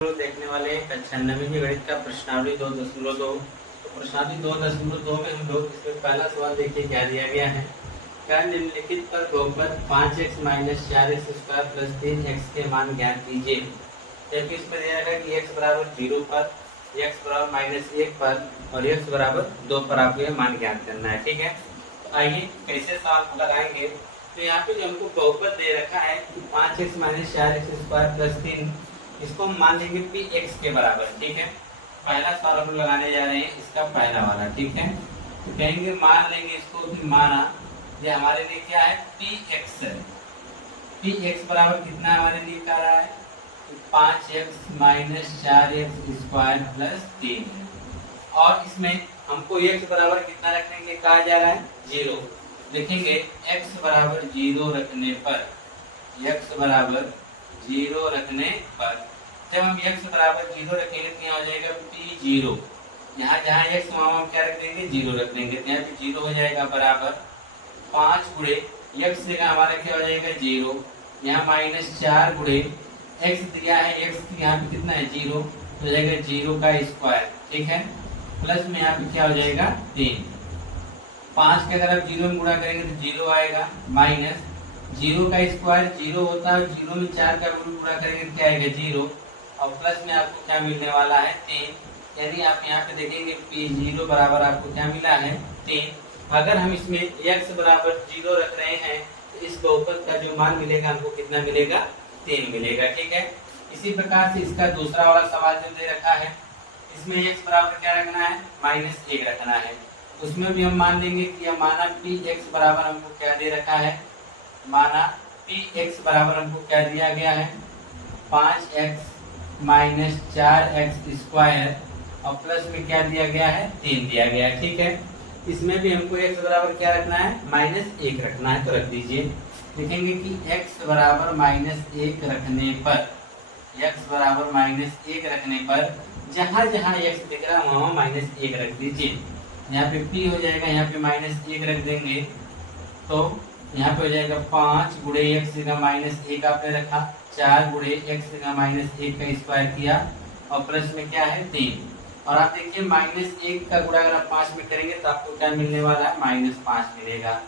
देखने वाले हैं कक्षा 9वीं की गणित का प्रश्नावली 2.2। तो प्रश्नावली 2.2 में हम लोग इसमें पहला सवाल देखिए क्या दिया गया है। क्या निम्नलिखित पर बहुपद 5x - 4x² + 3x के मान ज्ञात कीजिए। जबकि इसमें दिया गया कि x बराबर 0 पर, x बराबर -1 पर और x बराबर 2 पर आपको यह मान ज्ञात करना है। ठीक है, तो आइए कैसे सवाल को लगाएंगे। तो यहाँ पे जो हमको बहुपद दे रखा है 5x - 4x² + 3, इसको हम मान लेंगे px के बराबर। ठीक है, पहला सवाल हम लगाने जा रहे हैं इसका पहला वाला। ठीक है, तो कहेंगे मान लेंगे इसको कि माना ये हमारे लिए क्या है px है। px बराबर कितना हमारे लिए कह रहा है 5x - 4x² + 3 है। और इसमें हमको x बराबर कितना रखने के कहा जा रहा है 0। लिखेंगे x बराबर 0 रखने पर, x बराबर 0 रखने पर जब हम x बराबर 0 रखेंगे तो यहाँ हो जाएगा p0। यहाँ जहाँ x वहाँ हम क्या रख देंगे 0 रख देंगे, तो यहाँ पे 0 हो जाएगा बराबर 5 गुणे x देगा हमारा क्या हो जाएगा 0। यहाँ -4 गुणे x दिया है, x यहाँ पे कितना है 0, तो हो जाएगा 0 का स्क्वायर। ठीक है, प्लस में यहाँ पे क्या हो जाएगा 3। 5 के अगर आप 0 में गुणा करेंगे तो 0 आएगा, माइनस 0 का स्क्वायर 0 होता है, 0 में 4 का गुणा करेंगे तो क्या आएगा 0, और प्लस में आपको क्या मिलने वाला है 3। यानी आप यहाँ पे देखेंगे p0 बराबर आपको क्या मिला है 3। अगर हम इसमें x बराबर 0 रख रहे हैं तो इस बहुपद का जो मान मिलेगा हमको कितना मिलेगा 3 मिलेगा। ठीक है, इसी प्रकार से इसका दूसरा वाला सवाल जो दे रखा है इसमें x बराबर क्या रखना है -1 रखना है। उसमें भी हम मान लेंगे कि यह माना px बराबर हमको क्या दे रखा है, माना px बराबर हमको क्या दिया गया है 5x - 4x² और प्लस में क्या दिया गया है 3 दिया गया है। ठीक है, इसमें भी हमको x बराबर क्या रखना है -1 रखना है, तो रख दीजिए। लिखेंगे कि x बराबर -1 रखने पर, x बराबर -1 रखने पर जहाँ जहाँ x दिख रहा है वहाँ -1 रख दीजिए। यहाँ पे p हो जाएगा, यहाँ पे -1 रख देंगे तो यहाँ पे हो जाएगा 5 गुणे x जगह -1 आपने रखा, 4 गुणे x जगह -1 का स्क्वायर किया और प्लस में क्या है 3। और आप देखिए -1 का गुणा अगर आप 5 में करेंगे तो आपको क्या मिलने वाला है -5 मिलेगा।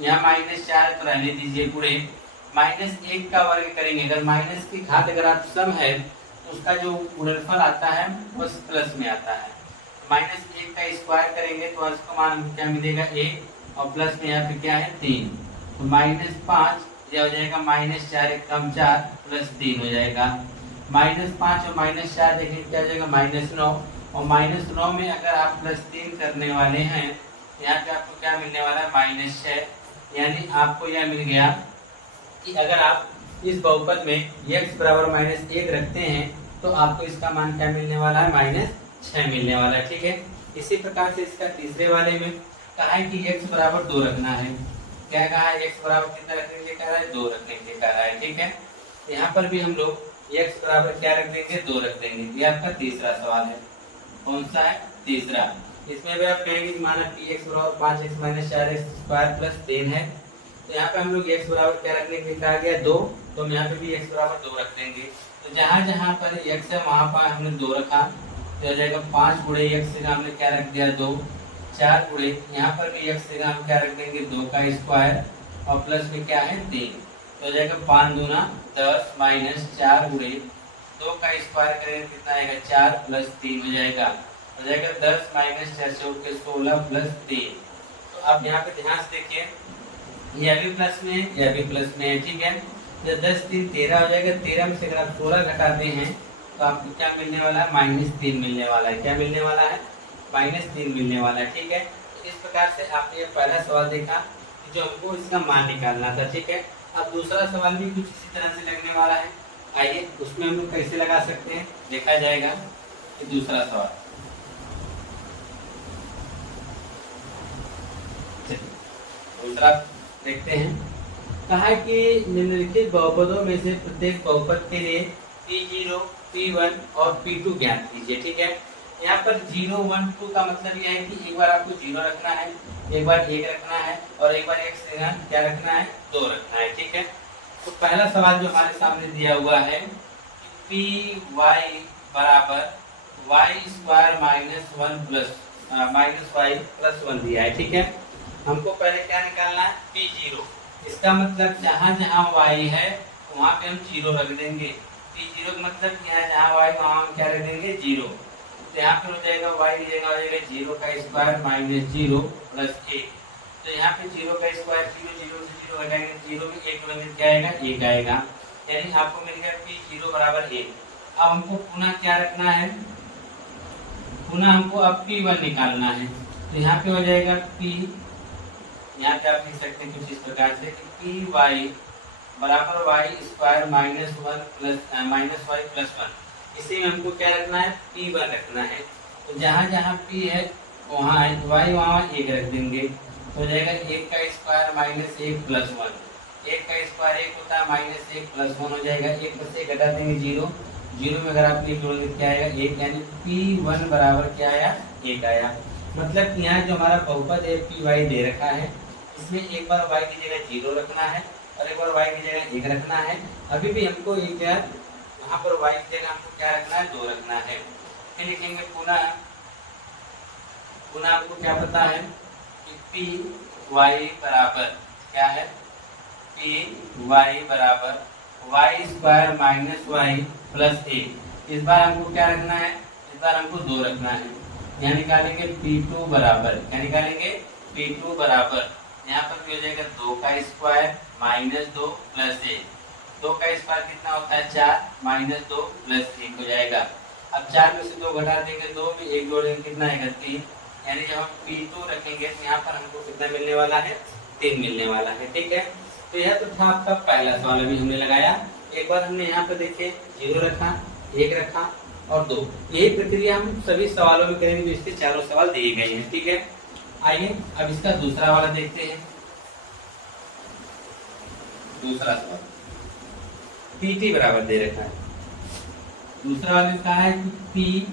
यहाँ -4 तो रहने दीजिए, गुणे -1 का वर्ग करेंगे, अगर माइनस की घात अगर आप सम है तो उसका जो गुणनफल आता है वो प्लस में आता है। -1 का स्क्वायर करेंगे तो उसका मान क्या मिलेगा 1 और प्लस में यहाँ पे क्या है 3, तो -5 यह हो जाएगा -4 1 कम 4 प्लस 3 हो जाएगा। -5 और -4 देखेंगे क्या हो जाएगा -9, और -9 में अगर आप +3 करने वाले हैं यहाँ पे आपको क्या मिलने वाला है -6। यानी आपको यह मिल गया कि अगर आप इस बहुपद में x बराबर -1 रखते हैं तो आपको इसका मान क्या मिलने वाला है -6 मिलने वाला है। ठीक है, इसी प्रकार से इसका तीसरे वाले में कहा है कि x बराबर 2 रखना है। क्या कहा है x बराबर कितना रखने के लिए कह रहा है 2 रखने के लिए कह रहा है। ठीक है, यहाँ पर भी हम लोग x बराबर क्या रख देंगे 2 रख देंगे। ये आपका तीसरा सवाल है। कौन सा है तीसरा, इसमें भी आप कहेंगे कि माना px बराबर 5x - 4x² + 3 है, तो यहाँ पे हम लोग x बराबर क्या रखने के लिए कहा गया 2, तो हम यहाँ पे भी x बराबर 2 रख देंगे। तो जहाँ जहाँ पर x है वहाँ पर हमने 2 रखा, तो हो जाएगा 5 गुणे x जगह हमने क्या रख दिया 2, 4 गुणे यहाँ पर भी x जगह हम क्या रख देंगे 2 का स्क्वायर और प्लस में क्या है 3, तो हो जाएगा 5 दूना 10 -4 गुणे 2 का स्क्वायर करेंगे कितना आएगा 4 प्लस 3 हो जाएगा 10 - 4 = 16 प्लस 3। तो अब यहाँ पे ध्यान से देखिए यह भी प्लस में है, यह भी प्लस में है। ठीक है, तो 10 3 13 हो जाएगा, 13 में से अगर आप 16 घटाते हैं तो आपको क्या मिलने वाला है -3 मिलने वाला है। क्या मिलने वाला है -3 मिलने वाला है। ठीक है, तो इस प्रकार से आपने ये पहला सवाल देखा कि जो हमको इसका मान निकालना था। ठीक है, अब दूसरा सवाल भी कुछ इसी तरह से लगने वाला है। आइए उसमें हम लोग कैसे लगा सकते हैं देखा जाएगा। कि दूसरा सवाल दूसरा देखते हैं। कहा कि निम्नलिखित बहुपदों में से प्रत्येक बहुपद के लिए p0, p1 और p2 ज्ञात कीजिए। ठीक है, यहाँ पर 0 1 2 का मतलब यह है कि एक बार आपको 0 रखना है, एक बार 1 रखना है और एक बार x जगह क्या रखना है 2 रखना है। ठीक है, तो पहला सवाल जो हमारे सामने दिया हुआ है पी वाई बराबर Y square minus one plus minus Y plus one दिया है। ठीक है, हमको पहले क्या निकालना है, पी जीरो। इसका मतलब जहाँ जहाँ वाई है वहाँ पे हम जीरो रख देंगे। पी जीरो का मतलब यहाँ जहाँ वाई वहाँ हम क्या रख देंगे, जीरो। तो यहाँ पे हो जाएगा वाई की जगह हो जाएगा जीरो का स्क्वायर माइनस जीरो प्लस एक। तो यहाँ पे जीरो का स्क्वायर जीरो, जीरो से जीरो घटाएंगे, जीरो में एक बन क्या आएगा, एक आएगा। यानी आपको मिल गया पी जीरो बराबर एक। अब हमको पुनः क्या रखना है, पुनः हमको अब पी वन निकालना है। तो यहाँ पे हो जाएगा पी, यहाँ पे आप लिख सकते हैं कुछ इस प्रकार से कि पी वाई बराबर Y square minus one plus minus Y plus one. इसी में हमको क्या रखना है, पी वन रखना है। तो जहाँ जहाँ पी है वहाँ वाई वहाँ एक रख देंगे। तो हो जाएगा एक का स्क्वायर माइनस एक प्लस वन। एक का स्क्वायर एक होता है, माइनस एक प्लस वन हो जाएगा। एक में से घटा देंगे जीरो, जीरो में अगर आप एक जोड़ेंगे क्या आएगा, एक। यानी पी वन बराबर क्या आया, एक आया। मतलब यहाँ जो हमारा बहुपद है पी वाई दे रखा है, इसमें एक बार वाई की जगह जीरो रखना है और एक बार वाई की जगह एक रखना है। अभी भी हमको एक बार यहाँ पर वाई की जगह हमको क्या रखना है, दो रखना है। फिर लिखेंगे पुनः, पुनः हमको क्या पता है कि पी वाई बराबर क्या है, पी वाई बराबर Y square minus Y plus एक। इस बार हमको क्या रखना है, इस बार हमको दो रखना है। यहाँ निकालेंगे P2 बराबर, क्या निकालेंगे, P2 बराबर यहाँ पर भी हो जाएगा दो का स्क्वायर माइनस दो प्लस एक। दो का स्क्वायर कितना होता है, चार, माइनस दो प्लस एक हो जाएगा। अब चार में से दो घटा देंगे, दो में एक जोड़ेंगे कितना आएगा, तीन। यानी जब हम P2 रखेंगे तो यहाँ पर हमको कितना मिलने वाला है, तीन मिलने वाला है। ठीक है, तो यह तो था आपका पहला सवाल अभी हमने लगाया। एक बार हमने यहाँ पर देखिए जीरो रखा, एक रखा और दो। यही प्रक्रिया हम सभी सवालों में करेंगे जो इसके चारों सवाल दिए गए हैं। ठीक है, आइए अब इसका दूसरा वाला देखते हैं। दूसरा सवाल pt बराबर दे रखा है। दूसरा वाले में कहा है कि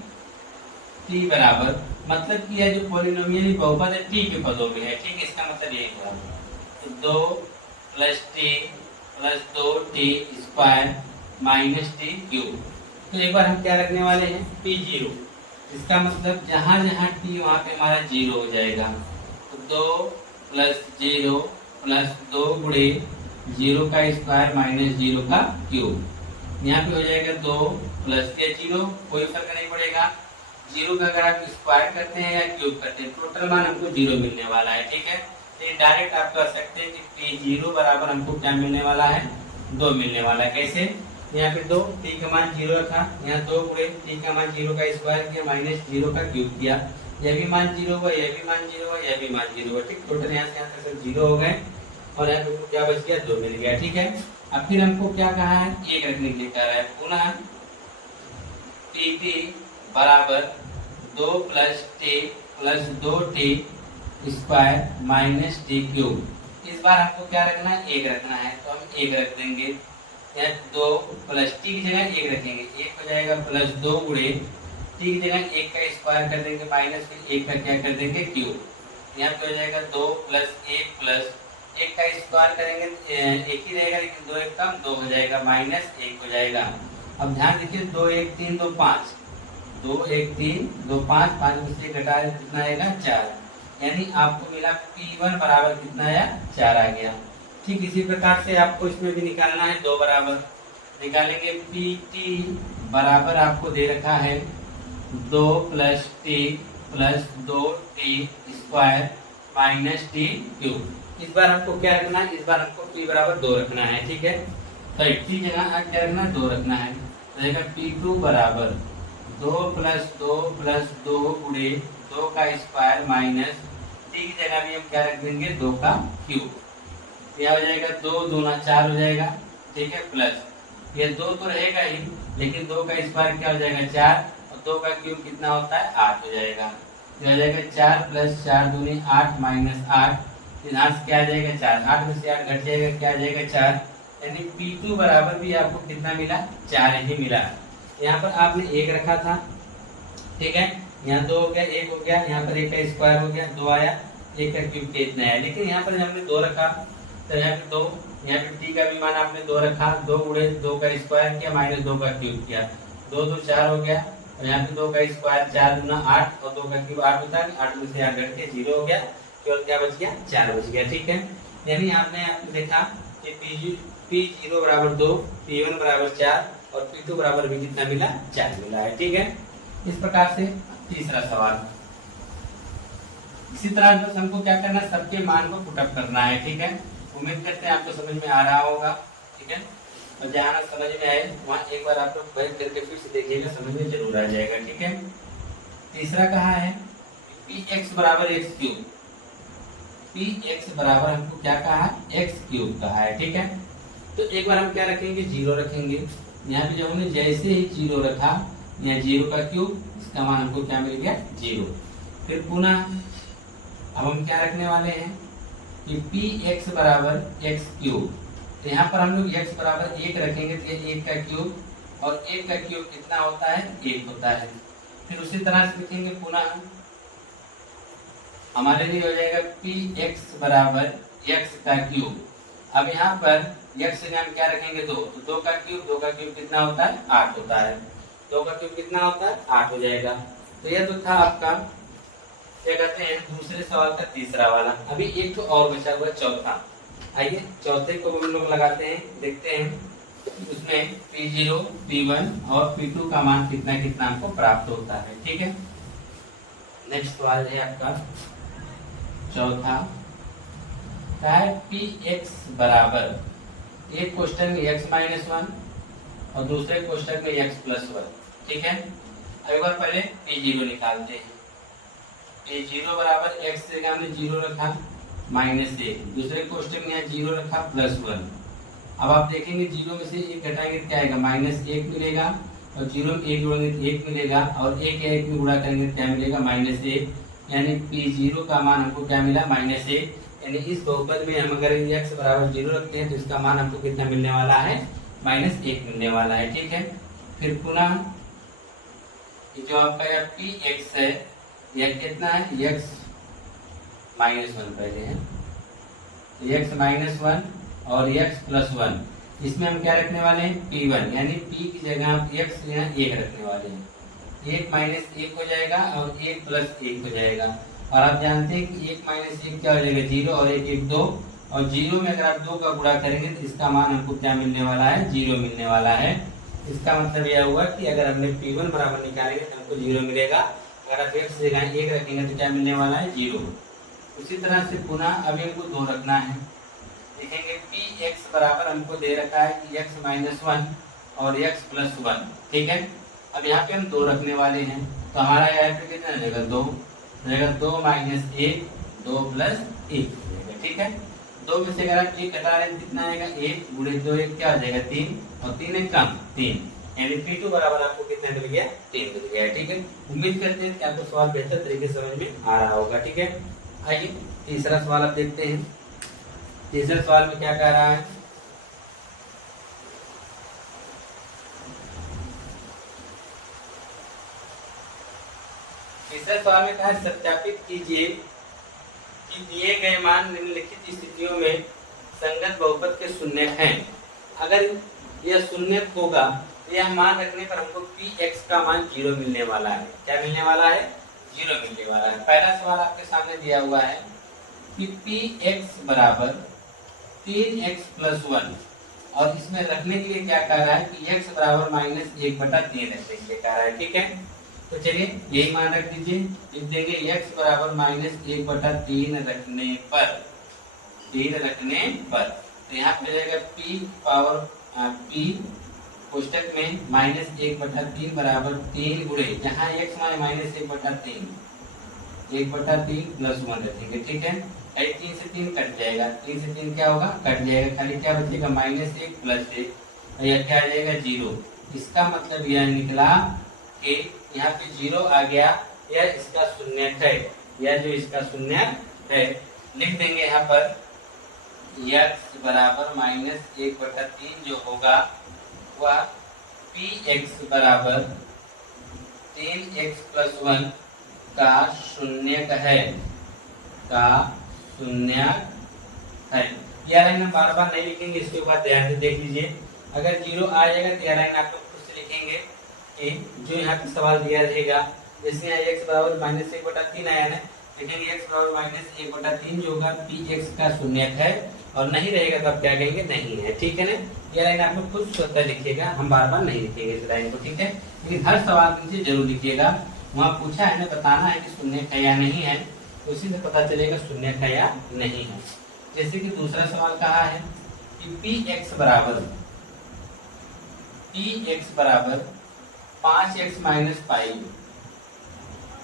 p बराबर, मतलब कि यह जो पॉलिनोमियल बहुपद है t के पदों में है। ठीक है, इसका मतलब यही हुआ दो प्लस टी प्लस दो T square minus T cube. तो एक बार हम क्या रखने वाले हैं, पी जीरो। इसका मतलब जहाँ जहाँ टी वहाँ पे हमारा जीरो हो जाएगा। तो दो प्लस जीरो प्लस दो गुणे जीरो का स्क्वायर माइनस जीरो का क्यूब। यहाँ पे हो जाएगा दो प्लस के जीरो, कोई फर्क नहीं पड़ेगा। जीरो का अगर आप स्क्वायर करते हैं या क्यूब करते हैं, टोटल मान हमको जीरो मिलने वाला है। ठीक है, तो डायरेक्ट आप कर सकते हैं कि पी जीरो बराबर हमको क्या मिलने वाला है, दो मिलने वाला है। कैसे, यहाँ पे दो, टी का मान जीरो रखा, यहाँ दो गुणे टी का मान जीरो का स्क्वायर किया माइनस जीरो का क्यूब किया। यह भी मान जीरो हुआ, यह भी मान जीरो हुआ, यह भी मान जीरो हुआ। ठीक, टोटल यहाँ से यहाँ तक सब जीरो हो गए और यहाँ पे क्या बच गया, दो मिल गया। ठीक है, अब फिर हमको क्या कहा है, एक रखने के लिए कह रहा है। पुनः pt बराबर दो प्लस टी प्लस दो T square minus T cube. इस बार हमको क्या रखना है, एक रखना है। तो हम एक रख देंगे, या दो प्लस टी की जगह एक रखेंगे, एक हो जाएगा प्लस दो गुणे टी की जगह एक का स्क्वायर कर देंगे माइनस फिर एक का क्या कर देंगे, क्यूब। यहाँ पे हो जाएगा दो प्लस एक का स्क्वायर करेंगे एक ही रहेगा, लेकिन दो एक कम, दो हो जाएगा माइनस एक हो जाएगा। अब ध्यान देखिए, दो एक तीन दो पाँच, दो एक तीन दो पाँच, पाँच में से घटा कितना आएगा, चार। यानी आपको मिला P1 बराबर कितना आया, चार आ गया। ठीक इसी प्रकार से आपको इसमें भी निकालना है, दो बराबर निकालेंगे। PT बराबर आपको दे रखा है दो प्लस टी प्लस दो T square minus T cube. इस बार हमको क्या रखना है, इस बार हमको P बराबर दो रखना है। ठीक है, तो टी जगह क्या रखना है, दो रखना है। रहेगा P2 बराबर दो प्लस दो गुणे दो का स्क्वायर माइनस टी की जगह भी हम क्या रख देंगे, दो का क्यूब। यह हो जाएगा दो दूना चार हो जाएगा। ठीक है, प्लस ये दो तो रहेगा ही, लेकिन दो का स्क्वायर क्या हो जाएगा, चार, और दो का क्यूब कितना होता है, आठ हो जाएगा। यह हो जाएगा चार प्लस चार दूनी आठ माइनस आठ। यहाँ से क्या आ जाएगा, चार, आठ में से आठ घट जाएगा, क्या आ जाएगा, चार। यानी P2 बराबर भी आपको कितना मिला, चार ही मिला। यहाँ पर आपने एक रखा था, ठीक है, यहाँ दो हो गया, एक हो गया, यहाँ पर एक का स्क्वायर हो गया, दो आया, एक का क्यूब के इतना है। लेकिन यहाँ पर हमने दो रखा तो यहाँ पे 2, यहाँ पे टी का भी मान आपने 2 रखा, 2 गुणे 2 का स्क्वायर किया माइनस 2 का क्यूब किया, 2 2 4 हो गया, और यहाँ पे 2 का स्क्वायर 4 दूना 8 और 2 का क्यूब 8 होता है, 8 में से 8 घट के 0 हो गया, केवल क्या बच गया 4 बच गया। ठीक है, यानी आपने देखा कि P0 बराबर 2, P1 बराबर 4 और P2 बराबर भी कितना मिला 4 मिला है। ठीक है, इस प्रकार से तीसरा सवाल। इसी तरह बस हमको क्या करना है, सबके मान को पुटअप करना है। ठीक है, उम्मीद करते हैं आपको समझ में आ रहा होगा। ठीक है, और जहाँ समझ में आए वहाँ एक बार आप लोग बैठ करके फिर से देखिएगा, समझ में जरूर आ जाएगा। ठीक है, तीसरा कहा है px बराबर एक्स क्यूब, px बराबर हमको क्या कहा है एक्स क्यूब कहा है। ठीक है, तो एक बार हम क्या रखेंगे 0 रखेंगे, यहाँ पे जब हमने जैसे ही 0 रखा, यहाँ 0 का क्यूब, इसका मान हमको क्या मिल गया 0। फिर पुनः अब हम क्या रखने वाले हैं कि px बराबर एक्स क्यूब, तो यहाँ पर हम लोग x बराबर 1 रखेंगे, तो ये 1 का क्यूब, और 1 का क्यूब कितना होता है 1 होता है। फिर उसी तरह से लिखेंगे पुनः, हमारे लिए हो जाएगा px बराबर x का क्यूब। अब यहाँ पर x से हम क्या रखेंगे 2, तो 2 का क्यूब कितना होता है 8 होता है, 2 का क्यूब कितना होता है 8 हो जाएगा। तो यह तो था आपका क्या कहते हैं दूसरे सवाल का तीसरा वाला। अभी एक तो और बचा हुआ चौथा, आइए चौथे को हम लोग लगाते हैं, देखते हैं उसमें P0, P1 और P2 का मान कितना कितना हमको प्राप्त होता है। ठीक है, नेक्स्ट सवाल है आपका चौथा, क्या है px बराबर, एक क्वेश्चन में x माइनस 1 और दूसरे क्वेश्चन में x प्लस 1। ठीक है, अब एक बार पहले P0 निकालते हैं। P0 बराबर x से हमने 0 रखा माइनस 1, दूसरे क्वेश्चन में 0 रखा प्लस 1। अब आप देखेंगे 0 में से 1 घटाएंगे क्या आएगा माइनस 1 मिलेगा, और 0 में 1 जोड़ेंगे तो 1 मिलेगा, और 1 या 1 में गुणा करेंगे क्या मिलेगा माइनस 1, यानी P0 का मान हमको क्या मिला माइनस 1। यानी इस बहुपद में हम अगर x बराबर 0 रखते हैं तो इसका मान हमको कितना मिलने वाला है माइनस 1 मिलने वाला है। ठीक है, फिर पुनः जो आपका यह px है यह कितना है x माइनस 1 पहले है, x माइनस 1 और x प्लस 1, इसमें हम क्या रखने वाले हैं P1, यानी P की जगह हम x यहाँ 1 रखने वाले हैं, 1 माइनस 1 हो जाएगा और 1 प्लस 1 हो जाएगा। और आप जानते हैं कि 1 माइनस 1 क्या हो जाएगा 0, और 1 1 2, और 0 में अगर आप 2 का गुणा करेंगे तो इसका मान हमको क्या मिलने वाला है 0 मिलने वाला है। इसका मतलब यह हुआ कि अगर हमने P1 बराबर निकालेंगे तो हमको 0 मिलेगा, अगर आप x जगह 1 रखेंगे तो क्या मिलने वाला है 0। उसी तरह से पुनः अभी हमको 2 रखना है, देखेंगे px बराबर हमको दे रखा है कि x माइनस 1 और x प्लस 1। ठीक है, अब यहाँ पे हम 2 रखने वाले हैं, तो हमारा यहाँ पे कितना रहेगा 2 रहेगा, 2 माइनस 1 2 प्लस 1 रहेगा। ठीक है, 2 में से अगर आप 1 घटा रहे हैं कितना आएगा 1 गुणे 2 1 क्या हो जाएगा 3, और 3 1 कम 3, यानी P2 बराबर आपको कितना मिल गया 3 मिल गया। ठीक है, उम्मीद करते हैं कि आपको सवाल बेहतर तरीके से समझ में आ रहा होगा। ठीक है, आइए तीसरा सवाल आप देखते हैं। तीसरे सवाल में क्या कह रहा है, तीसरे सवाल में कहा है सत्यापित कीजिए कि दिए गए मान निम्नलिखित स्थितियों में संगत बहुपद के शून्य हैं। अगर यह शून्य होगा तो यह मान रखने पर हमको px का मान 0 मिलने वाला है। क्या मिलने वाला है 0 मिलने वाला है। पहला सवाल आपके सामने दिया हुआ है कि px बराबर 3x प्लस 1, और इसमें रखने के लिए क्या कह रहा है कि x बराबर माइनस 1/3 रखने के लिए कह रहा है। ठीक है, तो चलिए यही मान रख दीजिए, लिख देंगे x बराबर माइनस 1/3 रखने पर, 3 रखने पर, तो यहाँ पे रहेगा p पावर p कोष्टक में माइनस 1/3 बराबर 3 गुणे यहाँ x माइनस 1/3 प्लस 1 रखेंगे। ठीक है, 3 से 3 कट जाएगा, 3 से 3 क्या होगा कट जाएगा, खाली क्या बचेगा माइनस 1 प्लस 1, यह क्या आ जाएगा 0। इसका मतलब यह निकला कि यहाँ पे 0 आ गया, यह इसका शून्य है, यह जो इसका शून्य है। लिख देंगे यहाँ पर x बराबर माइनस 1/3 जो होगा वह px बराबर 3x प्लस 1 का शून्य है, का शून्य है। यह लाइन हम बार बार नहीं लिखेंगे, इसके बाद ध्यान से देख लीजिए। अगर 0 आ जाएगा तो यह लाइन आप लोग खुद से लिखेंगे कि जो यहाँ पे सवाल दिया रहेगा, जैसे यहाँ x बराबर -1/3 आया ना, लिखेंगे x बराबर -1/3 जो होगा px का शून्यक है, और नहीं रहेगा तो आप क्या कहेंगे, नहीं है। ठीक है ना, ये लाइन आप लोग खुद स्वतः लिखिएगा, हम बार बार नहीं लिखेंगे इस लाइन को। ठीक है, लेकिन हर सवाल नीचे जरूर लिखिएगा। वहाँ पूछा है ना, बताना है कि शून्यक है या नहीं है, तो उसी से पता चलेगा शून्यक है या नहीं है। जैसे कि दूसरा सवाल कहा है कि px बराबर 5x minus pi,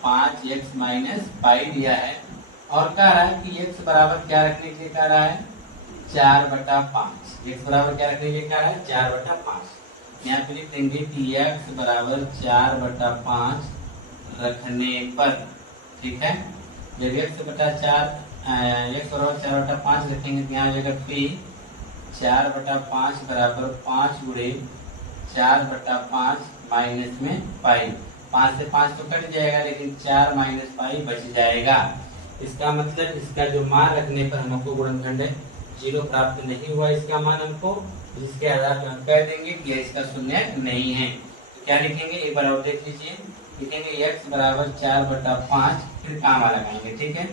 5x minus pi दिया है, और कह रहा है कि x बराबर क्या रखने के लिए कह रहा है, 4/5। x बराबर क्या रखने के लिए कह रहा है, 4/5। यहाँ पे लिख देंगे कि x बराबर 4/5 रखने पर। ठीक है, जब x बराबर 4/5 रखेंगे तो यहाँ हो जाएगा p 4/5 बराबर 5 गुणे 4/5 माइनस में पाई। 5 से 5 तो कट जाएगा, लेकिन 4 माइनस पाई बच जाएगा। इसका मतलब इसका जो मान रखने पर हमको गुणनखंड 0 प्राप्त नहीं हुआ, इसका मान हमको, जिसके आधार पर हम कह देंगे कि इसका शून्यक नहीं है। तो क्या लिखेंगे, एक बार और देख लीजिए। लिखेंगे x बराबर 4/5, फिर कामा लगाएंगे। ठीक है,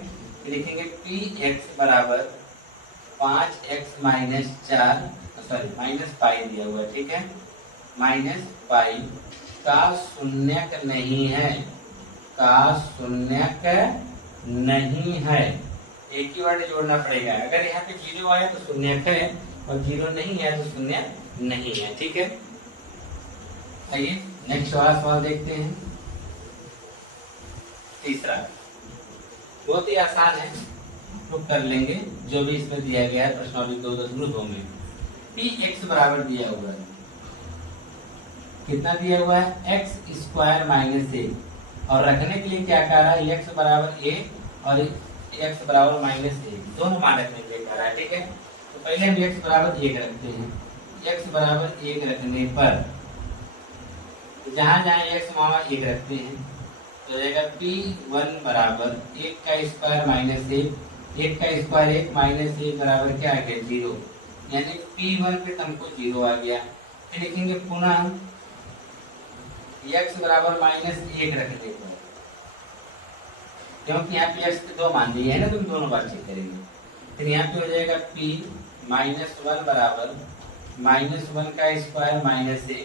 लिखेंगे px बराबर 5x minus 4, sorry minus pi दिया हुआ है। ठीक है, माइनस पाई का शून्यक नहीं है, का शून्यक नहीं है। एक ही वर्ड जोड़ना पड़ेगा। अगर यहाँ पे 0 आया तो शून्यक है, और 0 नहीं है तो शून्यक नहीं है। ठीक है, आइए नेक्स्ट वाला सवाल देखते हैं। तीसरा बहुत ही आसान है, तो कर लेंगे जो भी इसमें दिया गया है प्रश्नावली 2.2 में। px बराबर दिया हुआ है, कितना दिया हुआ है, x² माइनस 1, और रखने के लिए क्या कह रहा है, x बराबर 1 और x बराबर -1, दोनों मान रखने के लिए कह रहा है। ठीक है, तो पहले हम x बराबर 1 रखते हैं। x बराबर 1 रखने पर जहां जहां x वहां 1 रखते हैं, तो जाएगा p1 बराबर 1 का स्क्वायर माइनस 1, 1 का स्क्वायर 1 माइनस 1 बराबर क्या आ गया, 0। यानी p1 पे हमको 0 आ गया। फिर लिखेंगे पुनः हम x बराबर -1 रखने पर, क्योंकि यहाँ पे x के 2 मान दिए है ना, तो हम दोनों बार चेक करेंगे। फिर यहाँ पे हो जाएगा p -1 बराबर -1 का स्क्वायर -1,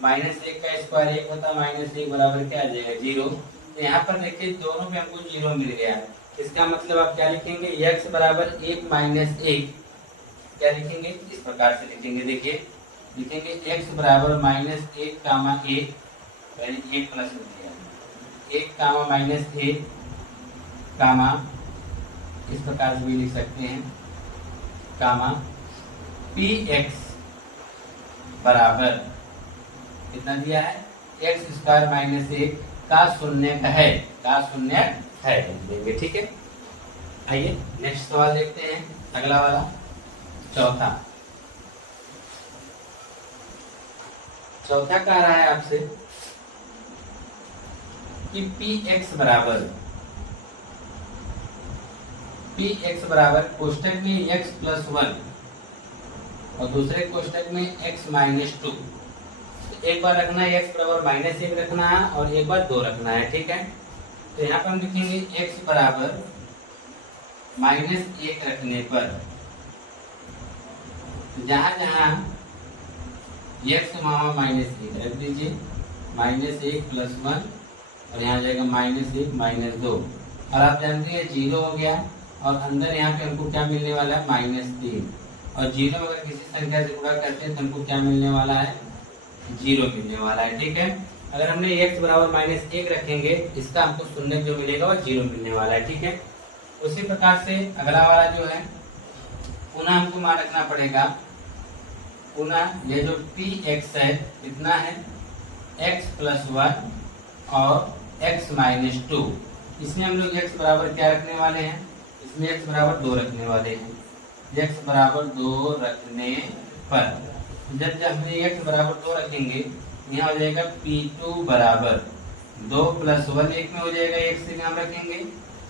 -1 का स्क्वायर 1 होता, -1 बराबर क्या आ जाएगा, 0। तो यहाँ पर देखिए दोनों पे हमको 0 मिल गया। इसका मतलब आप क्या लिखेंगे, x बराबर 1 माइनस 1, क्या लिखेंगे, इस प्रकार से लिखेंगे। देखिए लिखेंगे x बराबर -1 कामा 1, पहले 1 प्लस हो गया, 1 कामा -1 कामा, इस प्रकार से भी लिख सकते हैं, कामा px बराबर कितना दिया है, x² -1 का शून्यक है, का शून्यक है देंगे। ठीक है, आइए नेक्स्ट सवाल देखते हैं, अगला वाला चौथा कह रहा है आपसे कि px बराबर कोष्टक में x+1 और दूसरे कोष्टक में x-2। एक बार रखना है x बराबर -1 रखना है, और एक बार 2 रखना है। ठीक है, तो यहाँ पर हम लिखेंगे x बराबर -1 रखने पर जहां जहां x वहां -1 रख दीजिए, -1 + 1, और यहाँ जाएगा -1 -2, और आप जानते हैं 0 हो गया, और अंदर यहाँ पे हमको क्या मिलने वाला है, -3, और 0 अगर किसी संख्या से गुणा करते हैं तो हमको क्या मिलने वाला है, 0 मिलने वाला है। ठीक है, अगर हमने x बराबर -1 रखेंगे, इसका हमको शून्य जो मिलेगा वो 0 मिलने वाला है। ठीक है, उसी प्रकार से अगला वाला जो है, पुनः हमको मान रखना पड़ेगा, पुनः ये जो px है कितना है, x+1 और x-2। इसमें हम लोग x बराबर क्या रखने वाले हैं, इसमें x बराबर 2 रखने वाले हैं। x बराबर 2 रखने पर जब हमने x बराबर 2 रखेंगे, यहाँ हो जाएगा p2 बराबर 2 + 1, एक में हो जाएगा x से यहाँ रखेंगे,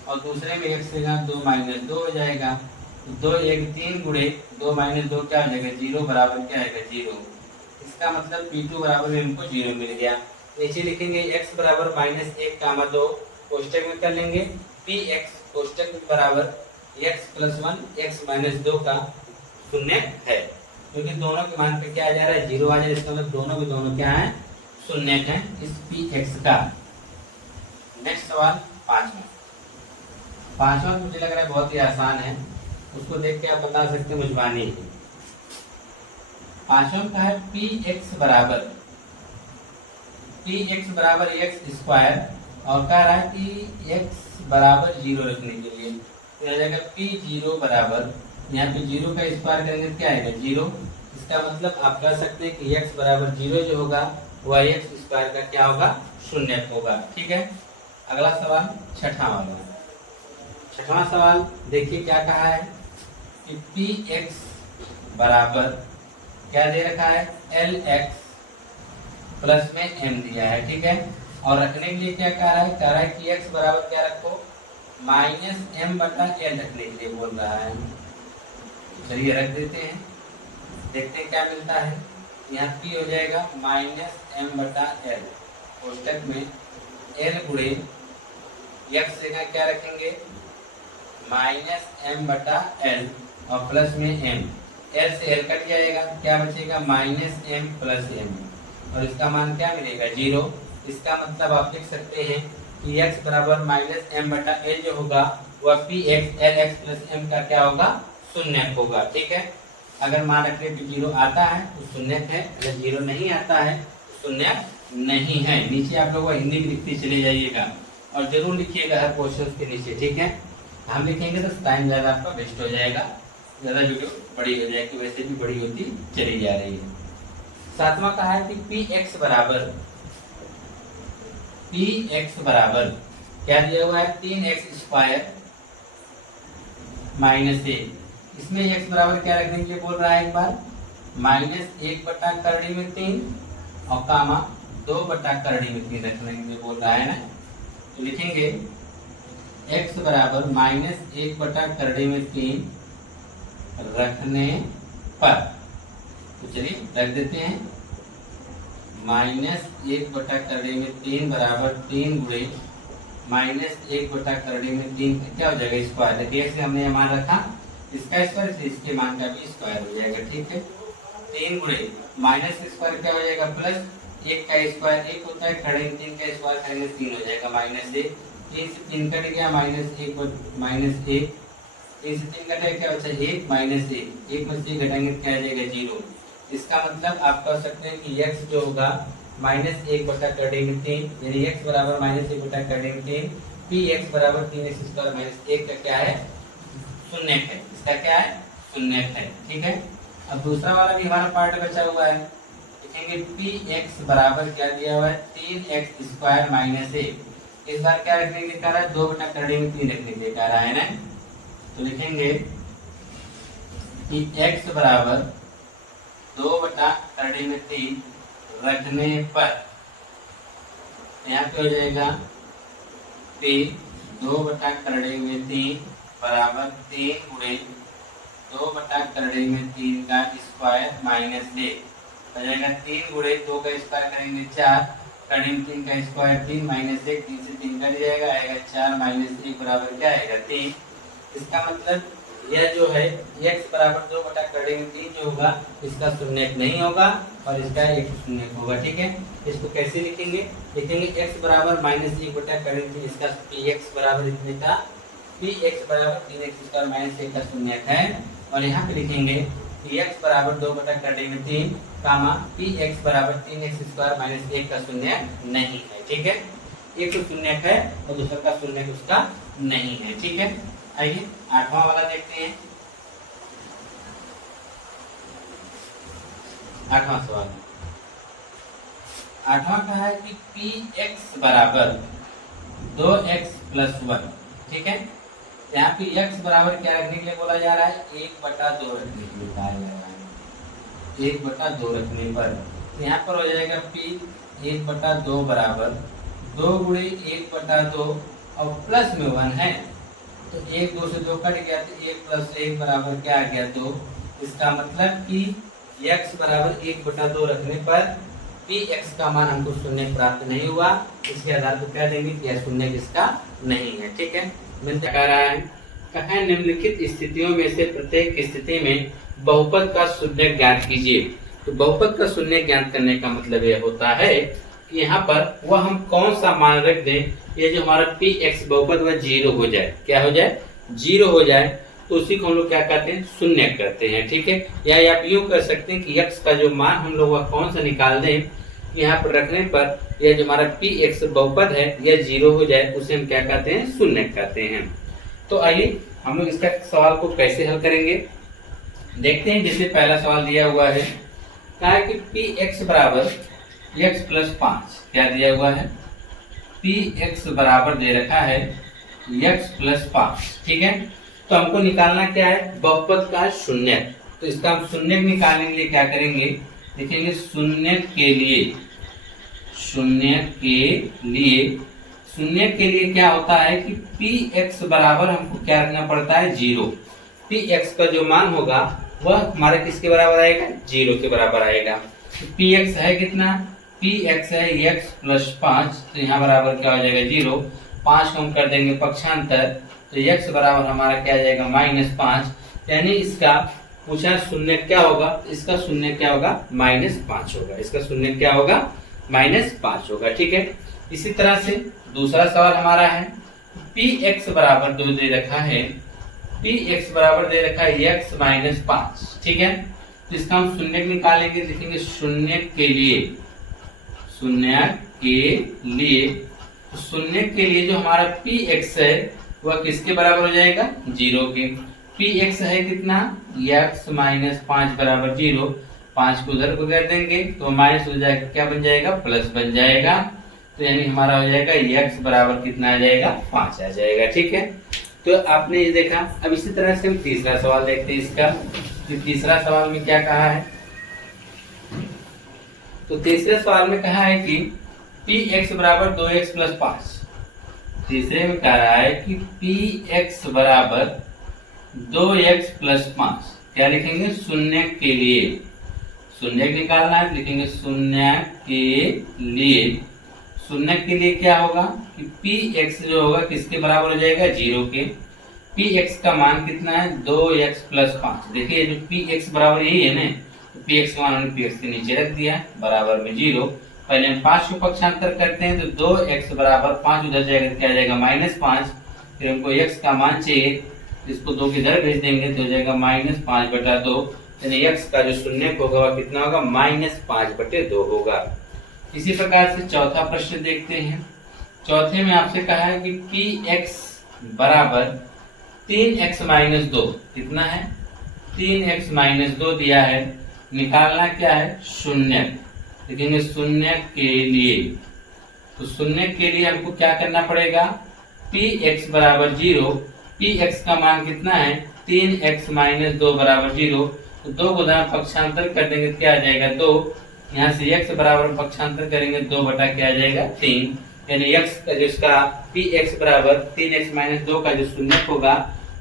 और दूसरे में x से यहाँ 2 - 2 हो जाएगा। दो एक 3 गुणे 2 माइनस 2 क्या हो जाएगा 0 बराबर क्या आएगा 0। इसका मतलब P2 बराबर में हमको 0 मिल गया। नीचे लिखेंगे x बराबर -1, 2 कोष्टक में कर लेंगे Px कोष्टक में बराबर x + 1 x - 2 का शून्य है, क्योंकि दोनों के मान पे क्या आ जा रहा है 0 आ जा रहा है। इसका मतलब दोनों के दोनों क्या है शून्य है इस Px का। नेक्स्ट सवाल पांचवा मुझे लग रहा है बहुत ही आसान है, उसको देख के आप बता सकते हैं मुझबानी। पांचवा का है Px बराबर x² और कह रहा है कि x बराबर 0 रखने के लिए तो आ जाएगा P0 बराबर, यहाँ पे 0 का स्क्वायर करेंगे तो क्या आएगा 0। इसका मतलब आप कह सकते हैं कि x बराबर 0 जो होगा वह x² का क्या होगा शून्य होगा। ठीक है, अगला सवाल छठवां सवाल देखिए क्या कहा है कि Px बराबर क्या दे रखा है Lx प्लस में m दिया है। ठीक है, और रखने के लिए क्या कह रहा है कि x बराबर क्या रखो -m/l रखने के लिए बोल रहा है। चलिए रख देते हैं, देखते हैं क्या मिलता है। यहाँ p हो जाएगा -m/l कोष्टक में l गुणे x जगह क्या रखेंगे -m/l और प्लस में m, l से l कट जाएगा क्या बचेगा -m + m और इसका मान क्या मिलेगा 0। इसका मतलब आप लिख सकते हैं कि x बराबर -m/l जो होगा वह Px Lx + m का क्या होगा शून्य होगा। ठीक है, अगर मान रखने पे 0 आता है तो शून्य है, अगर 0 नहीं आता है तो शून्य नहीं है। नीचे आप लोग हिंदी में लिखते चले जाइएगा और जरूर लिखिएगा हर क्वेश्चन के नीचे। ठीक है, हम लिखेंगे तो टाइम ज़्यादा आपका वेस्ट हो जाएगा, ज़्यादा वीडियो बड़ी हो जाएगी, वैसे भी बड़ी होती चली जा रही है। सातवां कहा है कि Px बराबर क्या दिया हुआ है 3x² -1। इसमें x बराबर क्या रखने के लिए बोल रहा है एक बार -1/3 और कामा 2/3 रखने के लिए बोल रहा है ना। तो लिखेंगे x बराबर -1/3 रखने पर, तो चलिए रख देते हैं -1/3 बराबर 3 गुणे -1/3 क्या हो जाएगा स्क्वायर। देखिए x हमने मान रखा इसका स्क्वायर से इसके मान का भी स्क्वायर हो जाएगा। ठीक है, 3 गुणे -² क्या हो जाएगा प्लस 1 का स्क्वायर 1 होता है, खड़े 3 का स्क्वायर करेंगे 3 हो जाएगा -1, 3 से 3 कट गया -1 -1, 3 से 3 कटे क्या बचा 1 -1, 1 में से घटाएंगे क्या आ जाएगा 0। इसका मतलब आप कह सकते हैं कि x जो होगा -1/3 यानी x बराबर -1/3 Px बराबर 3x² -1 का क्या है शून्य है। इसका क्या है शून्य है। ठीक है, अब दूसरा वाला भी हमारा पार्ट बचा हुआ है, लिखेंगे Px बराबर क्या दिया हुआ है 3x² -1। इस बार क्या रखने के लिए कह रहा है 2/3 रखने के लिए कह रहा है ना। तो लिखेंगे कि x बराबर 2/3 रखने पर यहाँ पे हो जाएगा P 2/3 बराबर 3 गुणे 2/3 का स्क्वायर -1 हो जाएगा। 3 गुणे 2 का स्क्वायर करेंगे 4, कड़ी में 3 का स्क्वायर 3 -1, 3 से 3 कट जाएगा आएगा 4 -1 बराबर क्या आएगा 3। इसका मतलब यह जो है x बराबर 2/3 जो होगा इसका शून्य नहीं होगा और इसका एक शून्य होगा। ठीक है, इसको कैसे लिखेंगे, लिखेंगे x बराबर -1/3 इसका Px बराबर इतने का Px बराबर 3x² -1 का शून्य है और यहाँ पे लिखेंगे कि x बराबर 2/3 कामा Px बराबर 3x² -1 का शून्य नहीं है। ठीक है, एक तो शून्य है और दूसरा का शून्य उसका नहीं है। ठीक है, आइए 8वां वाला देखते हैं। 8वां सवाल 8वां कहा है कि Px बराबर 2x + 1। ठीक है, यहाँ पे x बराबर क्या रखने के लिए बोला जा रहा है 1/2 रखने के लिए कहा जा रहा है 1/2 रखने पर। तो यहाँ पर हो जाएगा P 1/2 बराबर 2 गुणे 1/2 और प्लस में 1 है तो 1 2 से 2 कट गया, तो 1 प्लस 1 बराबर क्या आ गया 2। इसका मतलब कि x बराबर 1/2 रखने पर px का मान हमको शून्य प्राप्त नहीं हुआ। इसके आधार पर कह देंगे कि यह शून्य किसका नहीं है। ठीक है, मिलता कह रहा है, कहें निम्नलिखित स्थितियों में से प्रत्येक स्थिति में बहुपद का शून्य ज्ञात कीजिए। तो बहुपद का शून्य ज्ञात करने का मतलब यह होता है कि यहाँ पर वह हम कौन सा मान रख दें, ये जो हमारा px बहुपद वह 0 हो जाए। क्या हो जाए? 0 हो जाए। तो उसी को हम लोग क्या कहते हैं? शून्य कहते हैं। ठीक है, या आप यूं कर सकते हैं कि x का जो मान हम लोग वह कौन सा निकाल दें, यहाँ पर रखने पर यह जो हमारा px बहुपद है यह 0 हो जाए, उसे हम क्या कहते हैं? शून्य कहते हैं। तो आइए हम लोग इसका सवाल को कैसे हल करेंगे देखते हैं। जैसे पहला सवाल दिया हुआ है, कहा है कि px बराबर x प्लस 5। क्या दिया हुआ है? px बराबर दे रखा है x प्लस 5। ठीक है, तो हमको निकालना क्या है? बहुपद का शून्य। तो इसका हम शून्य निकालने के लिए क्या करेंगे? देखेंगे शून्य के लिए क्या होता है कि px बराबर हमको क्या रखना पड़ता है? 0। px का जो मान होगा वह हमारे किसके बराबर आएगा? 0 के बराबर आएगा। तो px है कितना? px है x प्लस 5। तो यहाँ बराबर क्या हो जाएगा? 0। 5 को हम कर देंगे पक्षांतर, तो x बराबर हमारा क्या आ जाएगा? -5। यानी इसका पूछा शून्य क्या होगा? इसका शून्य क्या होगा? -5 होगा। इसका शून्य क्या होगा? -5 होगा। ठीक है, इसी तरह से दूसरा सवाल हमारा है, px बराबर 2 दे रखा है, px बराबर दे रखा है x -5। ठीक है, तो इसका हम शून्य निकालेंगे। लिखेंगे शून्य के लिए जो हमारा px है वह किसके बराबर हो जाएगा? 0 के। px है कितना? x -5 बराबर 0। 5 को उधर को कर देंगे तो माइनस हो जाएगा, क्या बन जाएगा? प्लस बन जाएगा। तो यानी हमारा हो जाएगा x बराबर कितना आ जाएगा? 5 आ जाएगा। ठीक है, तो आपने ये देखा। अब इसी तरह से हम तीसरा सवाल देखते हैं इसका। तो तीसरा सवाल में क्या कहा है? तो तीसरे सवाल में कहा है कि px बराबर 2x प्लस 5। तीसरे में कह रहा है कि px बराबर 2x प्लस 5। क्या लिखेंगे? शून्य के लिए शून्य निकालना है। लिखेंगे शून्य के लिए क्या होगा कि px जो होगा किसके बराबर हो जाएगा? 0 के। px का मान कितना है? 2x plus 5। देखिए जो px बराबर यही है ना, तो px का मान हमने px के नीचे रख दिया बराबर में 0। पहले हम 5 को पक्षांतर करते हैं, तो 2x बराबर 5 उधर जाएगा, क्या आ जाएगा? -5। फिर हमको x का मान चाहिए, इसको 2 की इधर भेज देंगे तो हो जाएगा -5/2। यानी x का जो शून्य होगा वह कितना होगा? -5/2 होगा। इसी प्रकार से चौथा प्रश्न देखते हैं। चौथे में आपसे कहा है कि px बराबर 3x -2। कितना है? 3x -2 दिया है। निकालना क्या है? शून्य। लिखेंगे शून्य के लिए। तो शून्य के लिए हमको क्या करना पड़ेगा? px बराबर 0। px का मान कितना है? 3x -2 बराबर 0। तो 2 को उधर पक्षांतर कर देंगे, क्या आ जाएगा? 2। यहाँ से x बराबर पक्षांतर करेंगे 2 बटा क्या आ जाएगा? 3। यानी x का जिसका px बराबर 3x -2 का जो शून्य होगा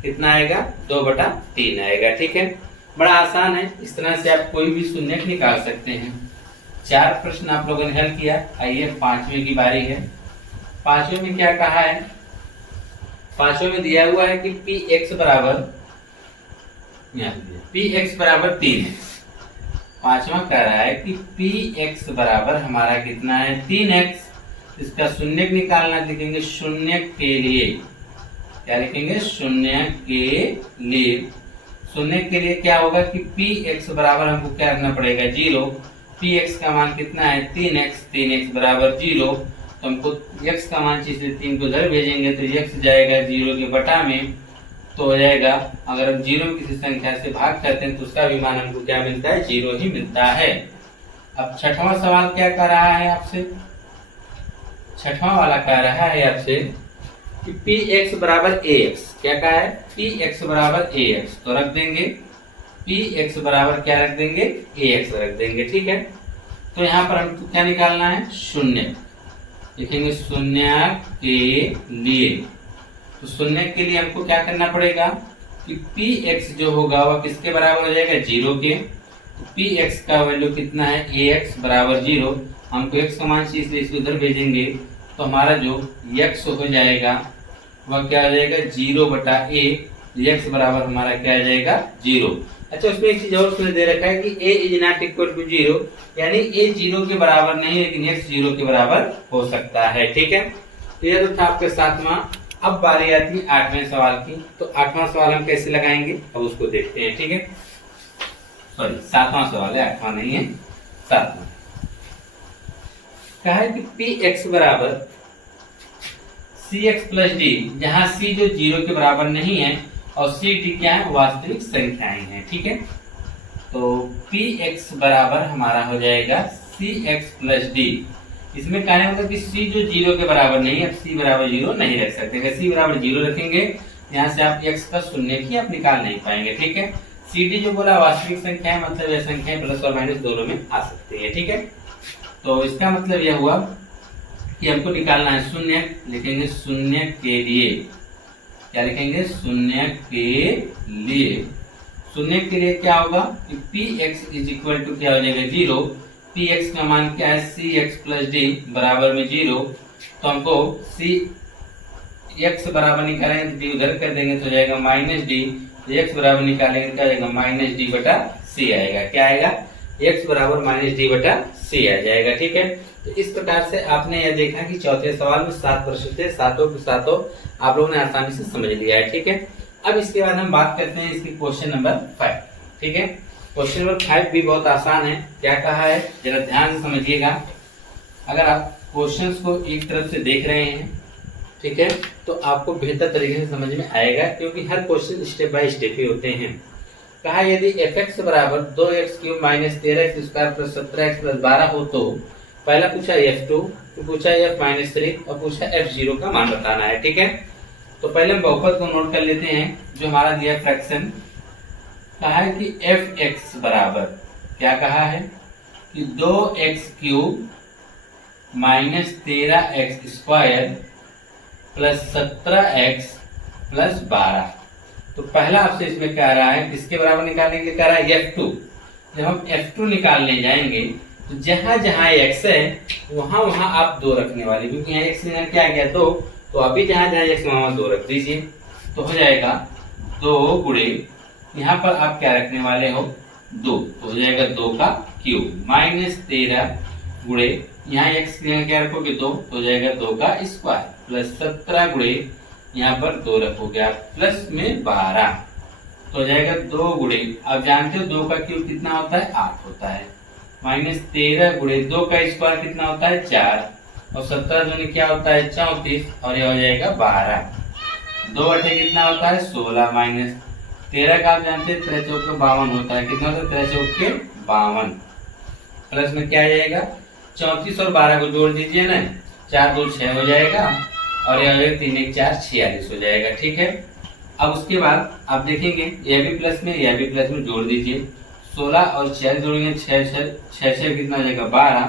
कितना आएगा? 2/3 आएगा। ठीक है, बड़ा आसान है। इस तरह से आप कोई भी शून्य निकाल सकते हैं। 4 प्रश्न आप लोगों ने हल किया। आइए 5वें की बारी है। 5वें में क्या कहा है? 5वें में दिया हुआ है कि px बराबर 3x। 5वां कह रहा है कि px बराबर हमारा कितना है? 3x। इसका शून्य निकालना। लिखेंगे शून्य के लिए। क्या लिखेंगे? शून्य के लिए क्या होगा कि px बराबर हमको क्या रखना पड़ेगा? 0। px का मान कितना है? 3x बराबर 0। तो हमको x का मान चाहिए, 3 को इधर भेजेंगे तो x जाएगा 0 के बटा में, तो हो जाएगा। अगर हम 0 किसी संख्या से भाग करते हैं तो उसका भी मान हमको क्या मिलता है? 0 ही मिलता है। अब छठवां सवाल क्या कर रहा है आपसे? छठवां वाला कह रहा है आपसे कि px बराबर ax। क्या कहा है? px बराबर ax। तो रख देंगे px बराबर क्या रख देंगे? ax रख देंगे। ठीक है, तो यहाँ पर हमको क्या निकालना है? शून्य। लिखेंगे शून्य के लिए। तो शून्य के लिए हमको क्या करना पड़ेगा कि पी एक्स जो होगा वह किसके बराबर हो जाएगा, 0 के। तो पी एक्स का वैल्यू कितना है, ए एक्स बराबर 0। हमको एक्स का मान चाहिए इसलिए इसको उधर भेजेंगे, तो हमारा जो एक्स हो जाएगा वह क्या हो जाएगा, 0/a। एक्स बराबर हमारा क्या आ जाएगा, 0। अच्छा, उसमें एक चीज और उसने दे रखा है कि a is not equal to 0, यानी a 0 के बराबर नहीं लेकिन x 0 के बराबर हो सकता है। ठीक है, तो यह तो था आपके 7वां। अब बारी आती है 8वें सवाल की। तो 8वां सवाल हम कैसे लगाएंगे, अब उसको देखते हैं। ठीक है, सॉरी 7वां सवाल है, 8वां नहीं है, 7वां। कहा है कि पी एक्स बराबर सी एक्स प्लस डी, जहां सी जो 0 के बराबर नहीं है और सी डी क्या है, वास्तविक संख्याएं हैं। ठीक है, तो पी एक्स बराबर हमारा हो जाएगा सी एक्स प्लस डी। इसमें कहने मतलब कि सी जो 0 के बराबर नहीं है, अब सी बराबर 0 नहीं रख सकते। अगर सी बराबर 0 रखेंगे यहाँ से आप एक्स का शून्य की आप निकाल नहीं पाएंगे। ठीक है, सी डी जो बोला वास्तविक संख्या है, मतलब यह संख्याएं प्लस और माइनस दोनों में आ सकती है। ठीक है, तो इसका मतलब यह हुआ कि हमको निकालना है शून्य। लिखेंगे शून्य के लिए, क्या लिखेंगे, शून्य के लिए। शून्य के लिए क्या होगा कि P X is equal to क्या हो जाएगा, 0। पी एक्स का मान क्या है, सी एक्स प्लस डी बराबर में 0। तो हमको सी एक्स बराबर निकालेंगे तो डी उधर कर देंगे तो हो जाएगा माइनस डी। तो एक्स बराबर निकालेंगे क्या आएगा, माइनस डी बटा सी आएगा। क्या आएगा, एक्स बराबर माइनस डी बटा सी आ जाएगा। ठीक है, तो इस प्रकार से आपने यह देखा कि चौथे सवाल में 7 प्रश्न थे, सातों के सातों आप लोगों ने आसानी से समझ लिया है। ठीक है, अब इसके बाद हम बात करते हैं इसकी क्वेश्चन नंबर 5। ठीक है, क्वेश्चन नंबर 5 भी बहुत आसान है। क्या कहा है, जरा ध्यान से समझिएगा। अगर आप क्वेश्चंस को एक तरफ से देख रहे हैं, ठीक है, तो आपको बेहतर तरीके से समझ में आएगा, क्योंकि हर क्वेश्चन स्टेप बाय स्टेप ही होते हैं। कहा यदि fx बराबर 2x³ minus 13x square plus 17x plus 12 हो तो पहला पूछा f2, फिर पूछा f-3 और पूछा f0 का मान बताना है। ठीक है, तो पहले हम बहुपद को नोट कर लेते हैं जो हमारा दिया फ्रैक्शन। कहा है कि fx बराबर क्या कहा है कि 2x³ minus 13x square plus 17x plus 12। तो पहला आपसे इसमें कह रहा है किसके बराबर निकालने के लिए कह रहा है, f2। जब हम f2 निकालने जाएंगे तो जहां जहां x है वहां वहां आप 2 रखने वाले, क्योंकि यहाँ x यहाँ क्या गया 2, तो अभी जहां जहां x वहां 2 रख दीजिए। तो हो जाएगा 2 गुणे, यहाँ पर आप क्या रखने वाले हो, 2, तो हो जाएगा 2 का क्यूब माइनस 13 गुणे, यहाँ x क्या रखोगे 2, तो हो जाएगा 2 का स्क्वायर प्लस 17 गुणे, यहाँ पर 2 रखोगे आप प्लस में 12, तो हो जाएगा 2 गुणे, आप जानते हो 2 का क्यूब कितना होता है, 8 होता है, माइनस 13 गुणे 2 का स्क्वायर कितना होता है, 4, और 17 दूनी क्या होता है, 34, और यह हो जाएगा 12। 2 अठे कितना होता है, 16, माइनस 13 का आप जानते हैं 13 चौक 52 होता है, कितना होता है 13 चौक 52, प्लस में क्या आ जाएगा 34 और 12 को जोड़ दीजिए ना, 4 2 6 हो जाएगा, और यह हो जाएगा 3 1 4 46 हो जाएगा। ठीक है, अब उसके बाद आप देखेंगे यह भी प्लस में यह भी प्लस में जोड़ दीजिए, 16 और 6 जोड़ेंगे 6 कितना हो जाएगा 12,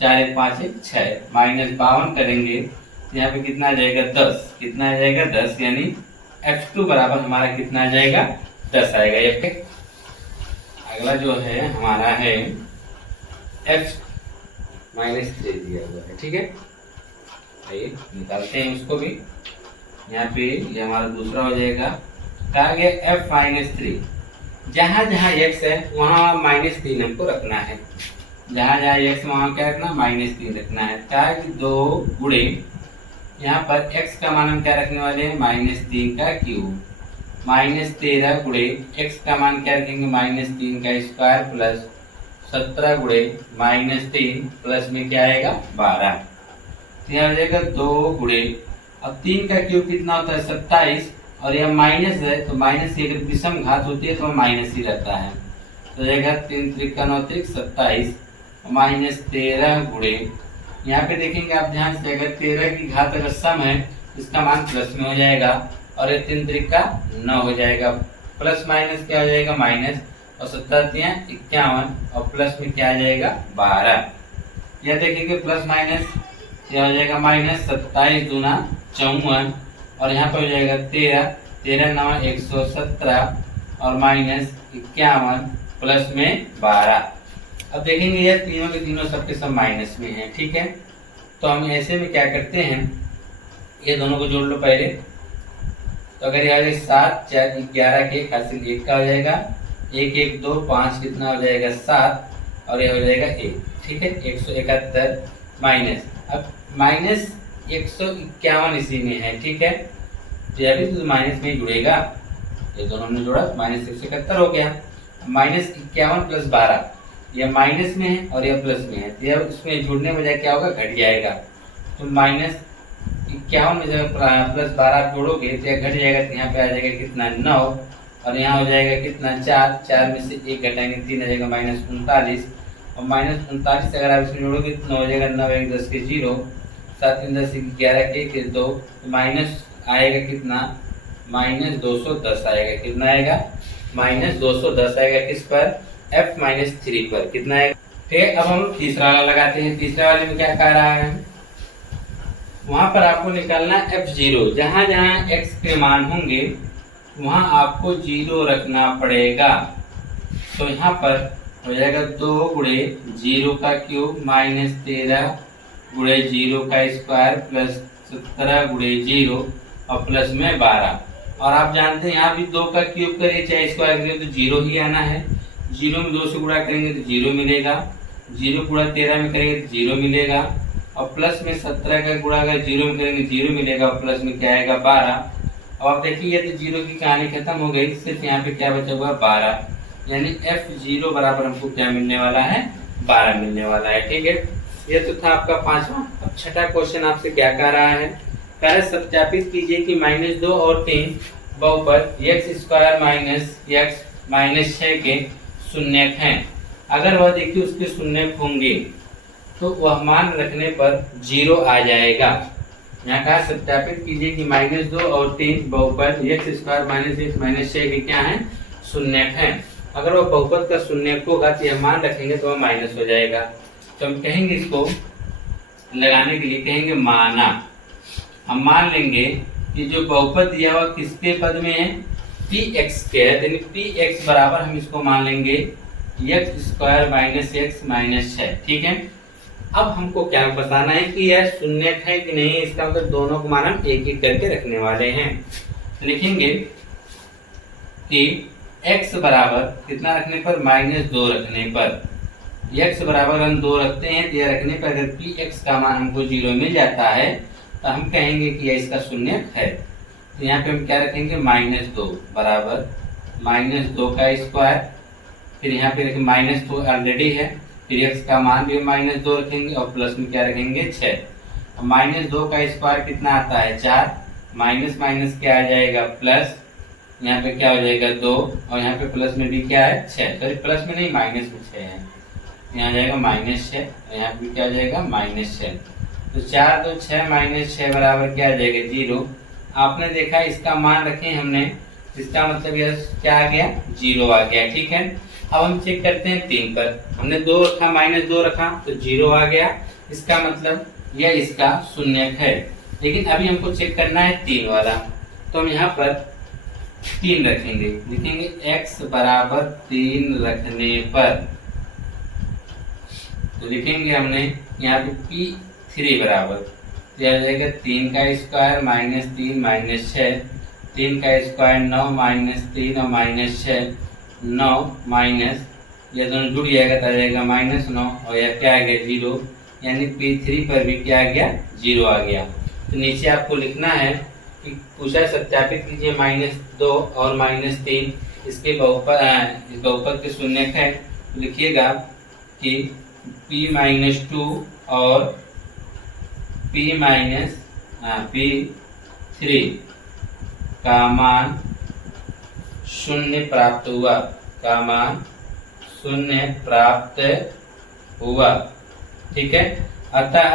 4 1 5 1 6, माइनस 52 करेंगे यहाँ पे कितना आ जाएगा 10, कितना आ जाएगा 10, यानी f2 बराबर हमारा कितना आ जाएगा 10 आएगा। ये पे अगला जो है हमारा है f-3 दिया हुआ है। ठीक है, आइए निकालते हैं उसको भी। यहाँ पे ये हमारा दूसरा हो जाएगा, कहा गया f-3, जहां जहां x है वहां -3 हमको रखना है, जहां जहां x वहां क्या रखना, -3 रखना है। कहा है कि 2 गुणे, यहाँ पर x का मान हम क्या रखने वाले हैं, -3 का क्यूब, माइनस 13 गुणे x का मान क्या रखेंगे, -3 का स्क्वायर प्लस 17 गुणे -3 प्लस में क्या आएगा 12, तो यहाँ हो जाएगा 2 गुणे, अब 3 का क्यूब कितना होता है 27, और यह माइनस है तो माइनस की अगर विषम घात होती है तो माइनस ही रहता है, तो जाएगा 3 त्रिक 9 त्रिक 27 -13 गुणे, यहाँ पे देखेंगे आप ध्यान से, अगर 13 की घात अगर सम है इसका मान प्लस में हो जाएगा, और ये 3 त्रिक 9 हो जाएगा, प्लस माइनस क्या हो जाएगा माइनस, और 17 51, और प्लस में क्या आ जाएगा 12। यह देखेंगे प्लस माइनस यह हो जाएगा माइनस, 27 दूना 54, और यहाँ पर हो जाएगा 13, 13 9 117 और माइनस 51 प्लस में 12। अब देखेंगे ये तीनों के तीनों सबके सब माइनस में है, ठीक है। तो हम ऐसे में क्या करते हैं, ये दोनों को जोड़ लो पहले। तो अगर ये आ जाए 7 4 11 के हासिल 1 का हो जाएगा, 1 1 2 5 कितना हो जाएगा 7 और ये हो जाएगा 1, ठीक है। 171 माइनस, अब माइनस 151 इसी में है, ठीक है। तो यह भी तो माइनस में जुड़ेगा, ये दोनों हमने जोड़ा माइनस 171 हो गया। माइनस 51 प्लस 12, यह माइनस में है और यह प्लस में है, तो यह उसमें जुड़ने बजाय क्या होगा, घट जाएगा। तो माइनस 51 में जब प्लस 12 आप जोड़ोगे तो यह घट जाएगा, तो यहाँ पे आ जाएगा कितना 9 और यहाँ हो जाएगा कितना 4, 4 में से 1 घटाएंगे 3 आ जाएगा माइनस 39 और माइनस 39 अगर आप इसमें जोड़ोगे तो हो जाएगा 9 1 10 के 0, 7 3 10 11 के 2, माइनस आएगा कितना माइनस 210 आएगा, कितना आएगा माइनस 210 आएगा किस पर, f माइनस 3 पर, कितना आएगा। ठीक है, अब हम तीसरा वाला लगाते हैं। तीसरे वाले में क्या कह रहा है, वहां पर आपको निकालना f0, जहां जहां x के मान होंगे वहां आपको 0 रखना पड़ेगा। तो यहाँ पर हो जाएगा 2 गुणे 0 का क्यूब माइनस 13 गुणे 0 का स्क्वायर प्लस 17 गुणे 0 और प्लस में 12। और आप जानते हैं यहाँ भी 2 का क्यूब करेंगे चाहे स्क्वायर करेंगे तो 0 ही आना है। 0 में 2 से गुणा करेंगे तो 0 मिलेगा, 0 गुणा 13 में करेंगे तो 0 मिलेगा और प्लस में 17 का गुणा अगर 0 में करेंगे 0 मिलेगा और प्लस में क्या आएगा 12। अब आप देखिए तो 0 की कहानी खत्म हो गई, सिर्फ यहाँ पे क्या बचा हुआ 12, यानी f0 बराबर हमको क्या मिलने वाला है, 12 मिलने वाला है। ठीक है, ये तो था आपका पांचवा। अब छठा क्वेश्चन आपसे क्या कह रहा है, कह रहा सत्यापित कीजिए कि -2 और 3 बहुपद x square minus x minus 6 के शून्यक हैं। अगर वह देखिए उसके शून्यक होंगे तो वह मान रखने पर 0 आ जाएगा। यहाँ कहा सत्यापित कीजिए कि -2 और 3 बहुपद x square minus x minus 6 के क्या हैं, शून्यक हैं। अगर वह बहुपद का शून्यक होगा तो यह मान रखेंगे तो वह माइनस हो जाएगा। तो हम कहेंगे इसको लगाने के लिए कहेंगे माना। हम मान लेंगे कि जो बहुपद दिया हुआ किसके पद में है, px के है, यानी px बराबर हम इसको मान लेंगे x square minus x minus 6। ठीक है, अब हमको क्या बताना है कि यह शून्यक है कि नहीं, इसका मतलब दोनों को मान हम एक एक करके रखने वाले हैं। लिखेंगे कि x बराबर कितना रखने पर, -2 रखने पर, x बराबर हम 2 रखते हैं तो यह रखने पर अगर px का मान हमको 0 मिल जाता है तो हम कहेंगे कि यह इसका शून्यक है। तो यहाँ पे हम क्या रखेंगे, -2 बराबर -2 का स्क्वायर, फिर यहाँ पे रखेंगे -2 ऑलरेडी है, फिर x का मान भी -2 रखेंगे और प्लस में क्या रखेंगे 6। -2 का स्क्वायर कितना आता है 4, माइनस माइनस क्या आ जाएगा प्लस, यहाँ पे क्या हो जाएगा 2 और यहाँ पे प्लस में भी क्या है 6, सॉरी प्लस में नहीं माइनस में 6 है, यहाँ जाएगा -6 और यहाँ पे क्या हो जाएगा -6। तो 4 2 6 -6 बराबर क्या आ जाएगा 0। आपने देखा इसका मान रखे हमने, इसका मतलब यह क्या आ गया 0 आ गया। ठीक है, अब हम चेक करते हैं 3 पर, हमने 2 रखा -2 रखा तो 0 आ गया, इसका मतलब यह इसका शून्यक है। लेकिन अभी हमको चेक करना है 3 वाला, तो हम यहाँ पर 3 रखेंगे, लिखेंगे x बराबर 3 रखने पर, तो लिखेंगे हमने यहाँ पे p3 बराबर यह जाएगा 3 का स्क्वायर -3 -6, 3 का स्क्वायर 9 -3 और -6 9 माइनस, यह दोनों जुड़ जाएगा तो आ जाएगा -9 और यह क्या आ गया 0, यानी p3 पर भी क्या आ गया 0 आ गया। तो नीचे आपको लिखना है कि पूछा सत्यापित कीजिए -2 और -3 इसके बहुपद के शून्यक है। तो लिखिएगा कि p-2 और p3 का मान 0 प्राप्त हुआ, का मान 0 प्राप्त हुआ। ठीक है, अतः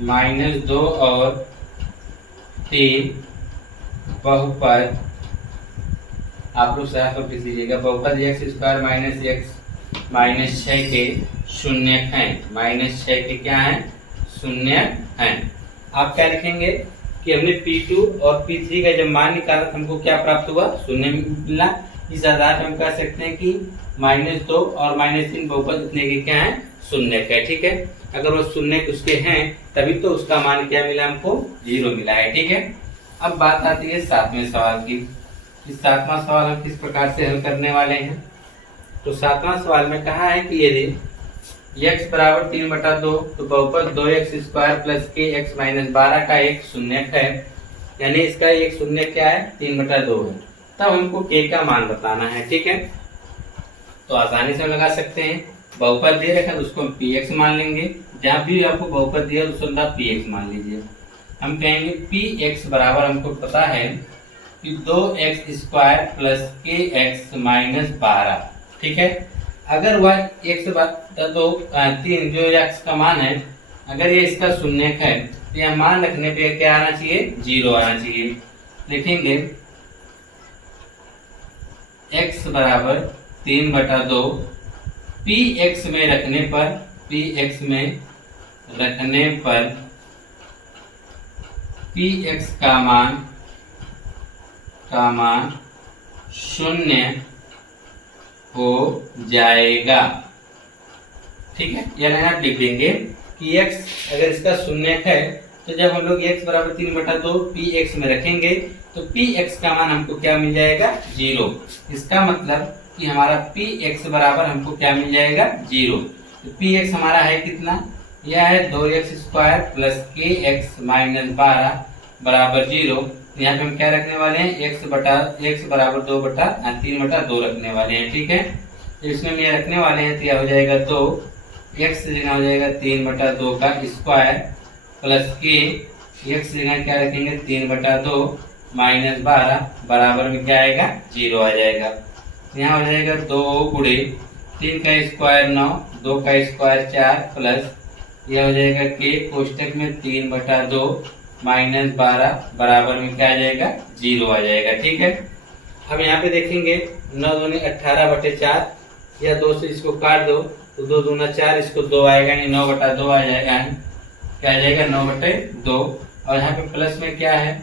-2 और 3 बहुपद, आप लोग साफ लिख लीजिएगा, बहुपद x square minus x minus 6 के शून्यक हैं, -6 के क्या हैं शून्यक हैं। आप क्या लिखेंगे कि हमने P2 और P3 का जब मान निकाला तो हमको क्या प्राप्त हुआ, शून्य मिला। इस आधार पर हम कह सकते हैं कि -2 और -3 बहुपद इतने के क्या है, शून्य के। ठीक है, अगर वो शून्य उसके हैं तभी तो उसका मान क्या मिला, हमको 0 मिला है। ठीक है, अब बात आती है 7वें सवाल की। इस 7वां सवाल हम किस प्रकार से हल करने वाले हैं। तो 7वां सवाल में कहा है कि यदि x बराबर 3/2 तो बहुपद 2x² प्लस kx माइनस 12 का एक शून्यक है, यानी इसका एक शून्य क्या है, 3/2 है। तब हमको k का मान बताना है। ठीक है, तो आसानी से हम लगा सकते हैं, बहुपद दे रखा है तो उसको हम px मान लेंगे। जहां भी आपको बहुपद दिया तो उसको आप px मान लीजिए। हम कहेंगे px बराबर हमको पता है कि 2x² प्लस kx माइनस 12। ठीक है, अगर वह x दो 3 जो x का मान है, अगर ये इसका शून्यक है तो यह मान रखने पे क्या आना चाहिए, 0 आना चाहिए। लिखेंगे x बराबर 3/2 px में रखने पर px का मान 0 हो जाएगा। ठीक है, यह लाइन आप लिख देंगे कि x अगर इसका शून्यक है तो जब हम लोग x बराबर 3/2 px में रखेंगे तो px का मान हमको क्या मिल जाएगा, 0। इसका मतलब कि हमारा px बराबर हमको क्या मिल जाएगा, 0। तो px हमारा है कितना, यह है 2x² प्लस kx माइनस 12 बराबर 0। यहाँ पे हम क्या रखने वाले हैं, x बराबर 3/2 रखने वाले हैं। ठीक है, इसमें ये रखने वाले हैं तो यह हो जाएगा 2, x जगह हो जाएगा 3/2 का स्क्वायर प्लस k, x जगह क्या रखेंगे 3/2 माइनस 12 बराबर में क्या आएगा, 0 आ जाएगा। यहाँ हो जाएगा 2 गुणे 3 का स्क्वायर 9, 2 का स्क्वायर 4 प्लस यह हो जाएगा k कोष्टक में 3/2 माइनस 12 बराबर में क्या आ जाएगा, 0 आ जाएगा। ठीक है, अब यहाँ पे देखेंगे 9 दूनी 18/4, या 2 से इसको काट दो तो 2 दूना 4, इसको 2 आएगा, यानी 9/2 आ जाएगा। क्या आ जाएगा, 9/2। और यहाँ पे प्लस में क्या है,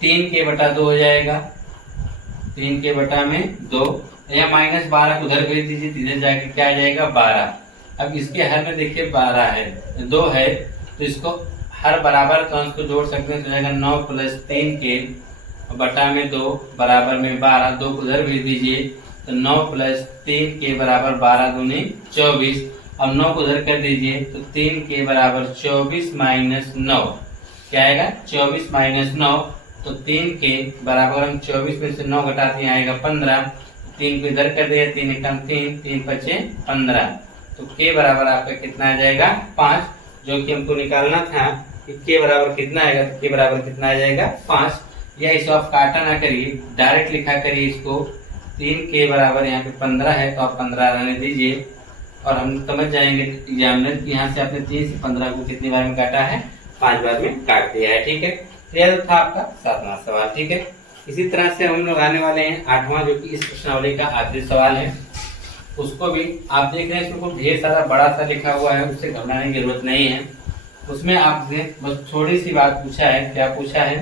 3k/2 हो जाएगा, 3k/2। या माइनस 12 को उधर भेज दीजिए, इधर जाके क्या आ जाएगा, 12। अब इसके हर में देखिए 12 है, 2 है, तो इसको हर बराबर तो इसको जोड़ सकते हैं, तो जाएगा 9 प्लस 3k/2 बराबर में 12, 2 को उधर भेज दीजिए तो 9 प्लस 3k बराबर 12 दूनी 24, और 9 को उधर कर दीजिए तो 3k बराबर 24 माइनस 9 क्या आएगा, 24 माइनस 9। तो 3k बराबर हम 24 में से 9 घटाते हैं आएगा 15, 3 को इधर कर दिया, 3 एकम 3, 3 पचे 15। तो k बराबर आपका कितना आ जाएगा, 5, जो कि हमको निकालना था कि k बराबर कितना आएगा। तो k बराबर कितना आ जाएगा, 5। या इसको आप काटा ना करिए, डायरेक्ट लिखा करिए इसको। 3k बराबर यहाँ पे 15 है तो आप 15 रहने दीजिए, और हम समझ जाएंगे एग्जामिनर कि यहाँ से आपने 3 से 15 को कितनी बार में काटा है, 5 बार में काट दिया है। ठीक है, तो यह था आपका 7वां सवाल। ठीक है, इसी तरह से हम लोग आने वाले हैं 8वां, जो कि इस प्रश्नावली का आखिरी सवाल है। उसको भी आप देख रहे हैं, इसमें ढेर सारा बड़ा सा लिखा हुआ है, उससे घबराने की जरूरत नहीं है। उसमें आपने बस थोड़ी सी बात पूछा है। क्या पूछा है,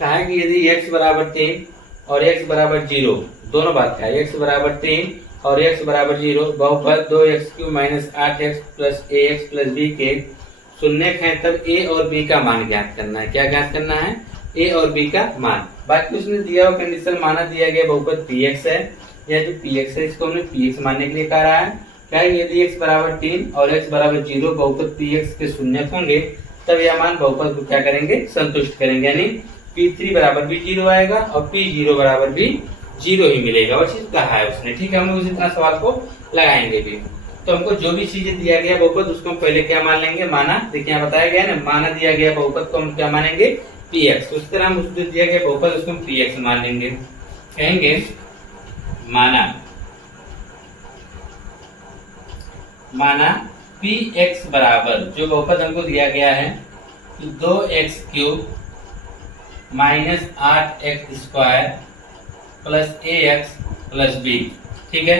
कहा है कि यदि x बराबर 3 और x बराबर 0, दोनों बात का है, x बराबर 3 और x बराबर 0 बहुपद 2x³ minus 8x plus ax plus b के शून्यक है, तब a और b का मान ज्ञात करना है। क्या ज्ञात करना है, a और b का मान। बाकी उसने दिया हुआ कंडीशन माना दिया गया बहुपद px है, यह जो px है इसको हमने px मानने के लिए कह रहा है। क्या है, यदि x बराबर 3 और x बराबर 0 बहुपद px के शून्यक होंगे तब यह मान बहुपद को क्या करेंगे, संतुष्ट करेंगे, यानी p3 बराबर भी 0 आएगा और p0 बराबर भी 0 ही मिलेगा। और चीज कहा है उसने। ठीक है, हम लोग इसी तरह सवाल को लगाएंगे भी। तो हमको जो भी चीजें दिया गया बहुपद उसको हम पहले क्या मान लेंगे, माना। देखिए यहाँ बताया गया ना, माना दिया गया बहुपद को हम क्या मानेंगे, px। उस तरह हम उसको दिया गया बहुपद उसको हम px मान लेंगे। कहेंगे माना px बराबर, जो बहुपद हमको दिया गया है, 2x³ minus 8x² plus ax plus b। ठीक है,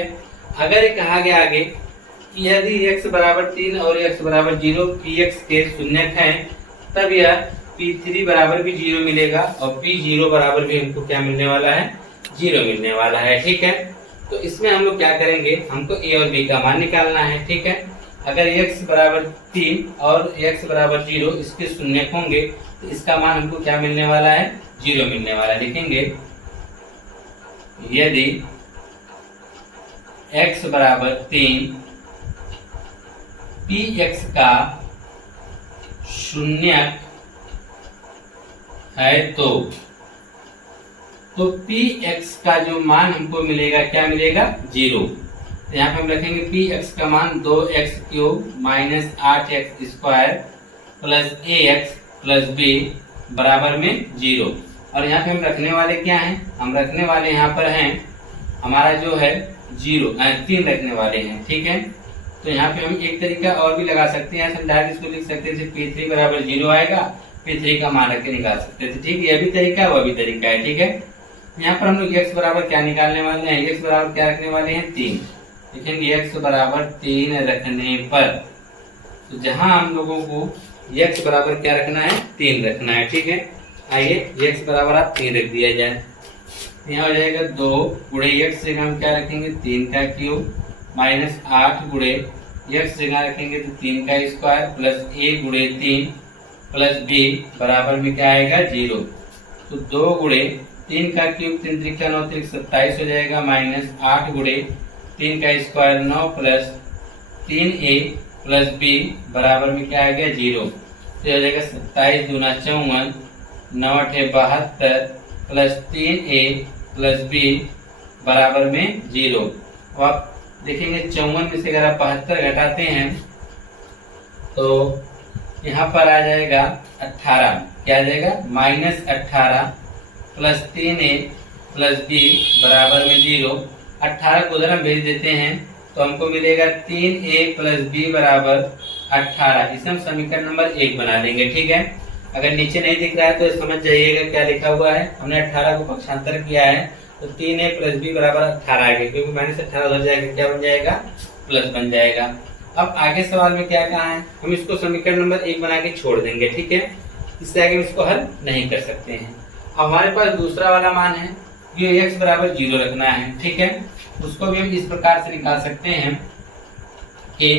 अगर ये कहा गया आगे कि यदि x बराबर 3 और x बराबर 0 px के शून्यक हैं, तब यह P3 बराबर भी 0 मिलेगा और P0 बराबर भी हमको क्या मिलने वाला है, 0 मिलने वाला है। ठीक है, तो इसमें हम लोग क्या करेंगे, हमको A और B का मान निकालना है। ठीक है, अगर x बराबर 3 और x बराबर 0 इसके शून्यक होंगे तो इसका मान हमको क्या मिलने वाला है, 0 मिलने वाला है। लिखेंगे यदि x बराबर 3 px का शून्यक है तो px का जो मान हमको मिलेगा क्या मिलेगा, 0। तो यहाँ पे हम रखेंगे px का मान 2x³ minus 8x square plus ax plus b बराबर में 0। और यहाँ पे हम रखने वाले क्या हैं, हम रखने वाले यहाँ पर हैं हमारा जो है 0, 3 रखने वाले हैं। ठीक है, तो यहाँ पे हम एक तरीका और भी लगा सकते हैं, हम डायरेक्ट इसको लिख सकते हैं P3 बराबर 0 आएगा, P3 का मान रख के निकाल सकते थे। ठीक है, यह भी तरीका है, वह भी तरीका है। ठीक है, यहाँ पर हम लोग x बराबर क्या निकालने वाले हैं, x बराबर क्या रखने वाले हैं, 3। लिखेंगे x बराबर 3 रखने पर, तो जहां हम लोगों को x बराबर क्या रखना है, 3 रखना है। ठीक है, आइए x बराबर आप 3 रख दिया जाए, यहाँ हो जाएगा 2 गुणे x जगह हम क्या रखेंगे, 3 का क्यूब माइनस 8 गुणे x जगह रखेंगे तो 3 का स्क्वायर प्लस a गुणे 3 प्लस b बराबर में क्या आएगा, 0। तो 2 गुणे 3 का क्यूब 3 त्रिक 9 त्रिक 27 हो जाएगा माइनस 8 गुणे 3 का square 9 plus 3a plus b बराबर में क्या आ गया, 0। तो हो जाएगा 27 दूना 54 9 8 72 प्लस 3a प्लस b बराबर में 0। अब आप देखेंगे 54 में से अगर आप 72 घटाते हैं तो यहाँ पर आ जाएगा 18, क्या आ जाएगा, minus 18 plus 3a plus b बराबर में 0। 18 को उधर हम भेज देते हैं तो हमको मिलेगा 3a प्लस b बराबर 18। इसे हम समीकरण नंबर 1 बना देंगे। ठीक है, अगर नीचे नहीं दिख रहा है तो समझ जाइएगा क्या लिखा हुआ है, हमने 18 को पक्षांतर किया है तो 3a प्लस b बराबर 18 आ गया, क्योंकि माइनस 18 उधर जाएगा क्या बन जाएगा, प्लस बन जाएगा। अब आगे सवाल में क्या कहा है, हम इसको समीकरण नंबर 1 बना के छोड़ देंगे। ठीक है, इससे आगे हम इसको हल नहीं कर सकते हैं। अब हमारे पास दूसरा वाला मान है, ये x बराबर 0 रखना है। ठीक है, उसको भी हम इस प्रकार से निकाल सकते हैं कि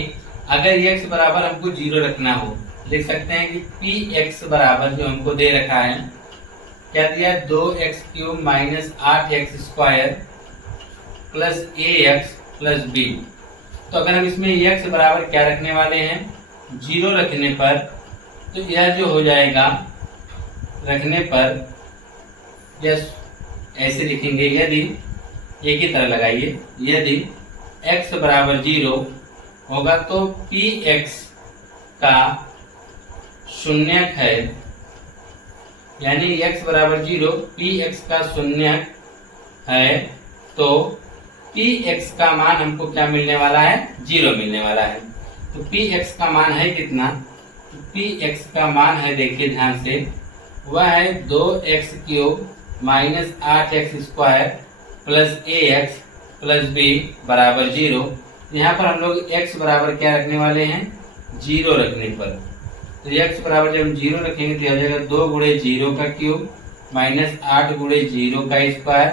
अगर x बराबर हमको 0 रखना हो, लिख सकते हैं कि px बराबर जो हमको दे रखा है क्या दिया, 2x³ minus 8x square plus ax plus b। तो अगर हम इसमें x बराबर क्या रखने वाले हैं, 0 रखने पर, तो यह जो हो जाएगा रखने पर यह ऐसे लिखेंगे, यदि एक ही तरह लगाइए, यदि x बराबर 0 होगा तो px का शून्यक है, यानी x बराबर 0 px का शून्यक है तो px का मान हमको क्या मिलने वाला है, 0 मिलने वाला है। तो px का मान है कितना, तो px का मान है, देखिए ध्यान से, वह है 2x³ minus 8x square plus ax plus b बराबर 0। यहाँ पर हम लोग x बराबर क्या रखने वाले हैं, 0 रखने पर, तो x बराबर जब हम 0 रखेंगे तो हो जाएगा 2 गुणे 0 का क्यूब माइनस 8 गुणे 0 का स्क्वायर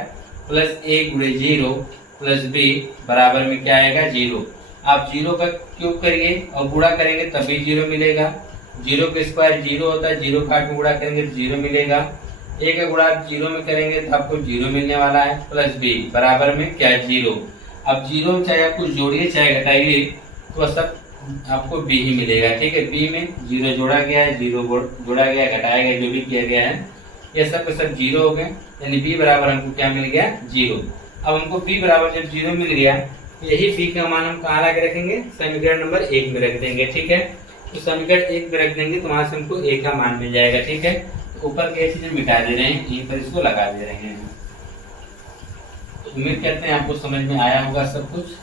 प्लस 1 गुणे 0 प्लस b बराबर में क्या आएगा, 0। आप 0 का क्यूब करिए और गुणा करेंगे तभी 0 मिलेगा। 0 का स्क्वायर 0 होता है, 0 का 8 में गुणा करेंगे तो 0 मिलेगा। 1 का गुणा 0 में करेंगे तो आपको 0 मिलने वाला है, प्लस b बराबर में क्या है, 0। अब 0 चाहे आपको जोड़िए चाहे घटाइए तो सब आपको b ही मिलेगा। ठीक है, b में 0 जोड़ा गया है, 0 जोड़ा गया, घटाया गया, जो भी किया गया है, ये सब के सब 0 हो गए, यानी b बराबर हमको क्या मिल गया, 0। अब हमको b बराबर जब 0 मिल गया, यही b का मान हम कहाँ लाके रखेंगे, समीकरण नंबर 1 में रख देंगे। ठीक है, तो समीकरण 1 में रख देंगे तो वहां से हमको a का मान मिल जाएगा। ठीक है, तो ऊपर के चीजें मिटा दे रहे हैं, यहीं पर इसको लगा दे रहे हैं। तो उम्मीद करते हैं आपको समझ में आया होगा सब कुछ।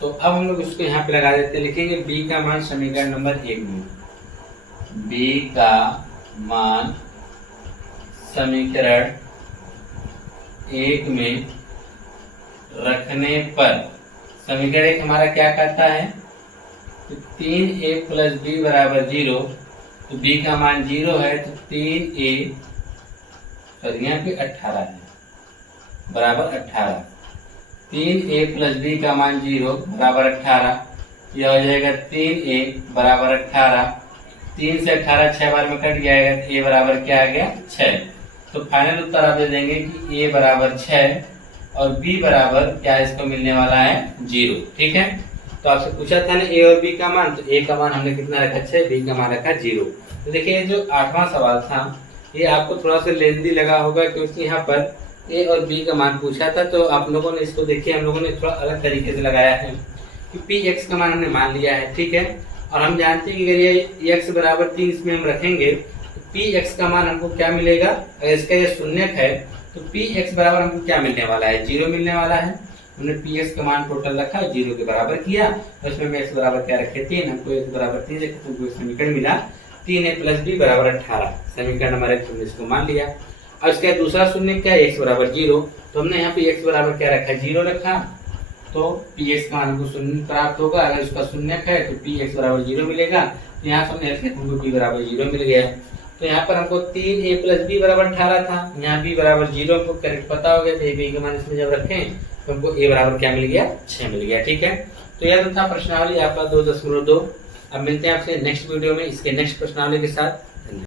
तो अब हम लोग उसको यहाँ पे लगा देते हैं, लिखेंगे b का मान समीकरण नंबर 1 में, b का मान समीकरण 1 में रखने पर, समीकरण 1 हमारा क्या कहता है, 3a प्लस b बराबर 0 तो बी का मान 0 है, तो 3a सॉरी यहाँ पे 18 है बराबर 18। 3a प्लस बी का मान 0 बराबर 18, यह हो जाएगा 3a बराबर 18। 3 से 18 6 बार में कट जाएगा, तो a बराबर क्या आ गया 6। तो फाइनल उत्तर आप दे देंगे कि a बराबर 6 और b बराबर क्या इसको मिलने वाला है 0। ठीक है, तो आपसे पूछा था ना a और b का मान, तो a का मान हमने कितना रखा 6, b का मान रखा 0। तो देखिए जो 8वां सवाल था ये आपको थोड़ा सा लेंदी लगा होगा, क्योंकि यहाँ पर a और b का मान पूछा था। तो आप लोगों ने इसको देखिए, हम लोगों ने थोड़ा अलग तरीके से लगाया है कि px का मान हमने मान लिया है। ठीक है, और हम जानते हैं कि अगर ये x बराबर 3 इसमें हम रखेंगे तो px का मान हमको क्या मिलेगा, अगर इसका ये शून्यक है तो px बराबर हमको क्या मिलने वाला है 0 मिलने वाला है। हमने px का मान टोटल रखा 0 के बराबर किया, तो इसमें हम x बराबर क्या रखे 3, हमको x बराबर 3 रखे, तो समीकरण मिला 3a प्लस b बराबर 18। समीकरण नंबर 1 हमने इसको मान लिया। अब इसका दूसरा शून्य क्या है x बराबर 0, तो हमने यहाँ पे x बराबर क्या रखा 0 रखा, तो px का मान हमको शून्य प्राप्त होगा। अगर इसका शून्यक है तो px बराबर 0 मिलेगा, तो यहाँ से हमने हमको b बराबर 0 मिल गया। तो यहाँ पर हमको 3a प्लस b बराबर 18 था, यहाँ b बराबर 0 हमको करेक्ट पता हो गया, तो b का मान इसमें जब रखें तो हमको a बराबर क्या मिल गया 6 मिल गया। ठीक है, तो यह था प्रश्नावली आपका 2.2। अब मिलते हैं आपसे नेक्स्ट वीडियो में इसके नेक्स्ट प्रश्नावली के साथ।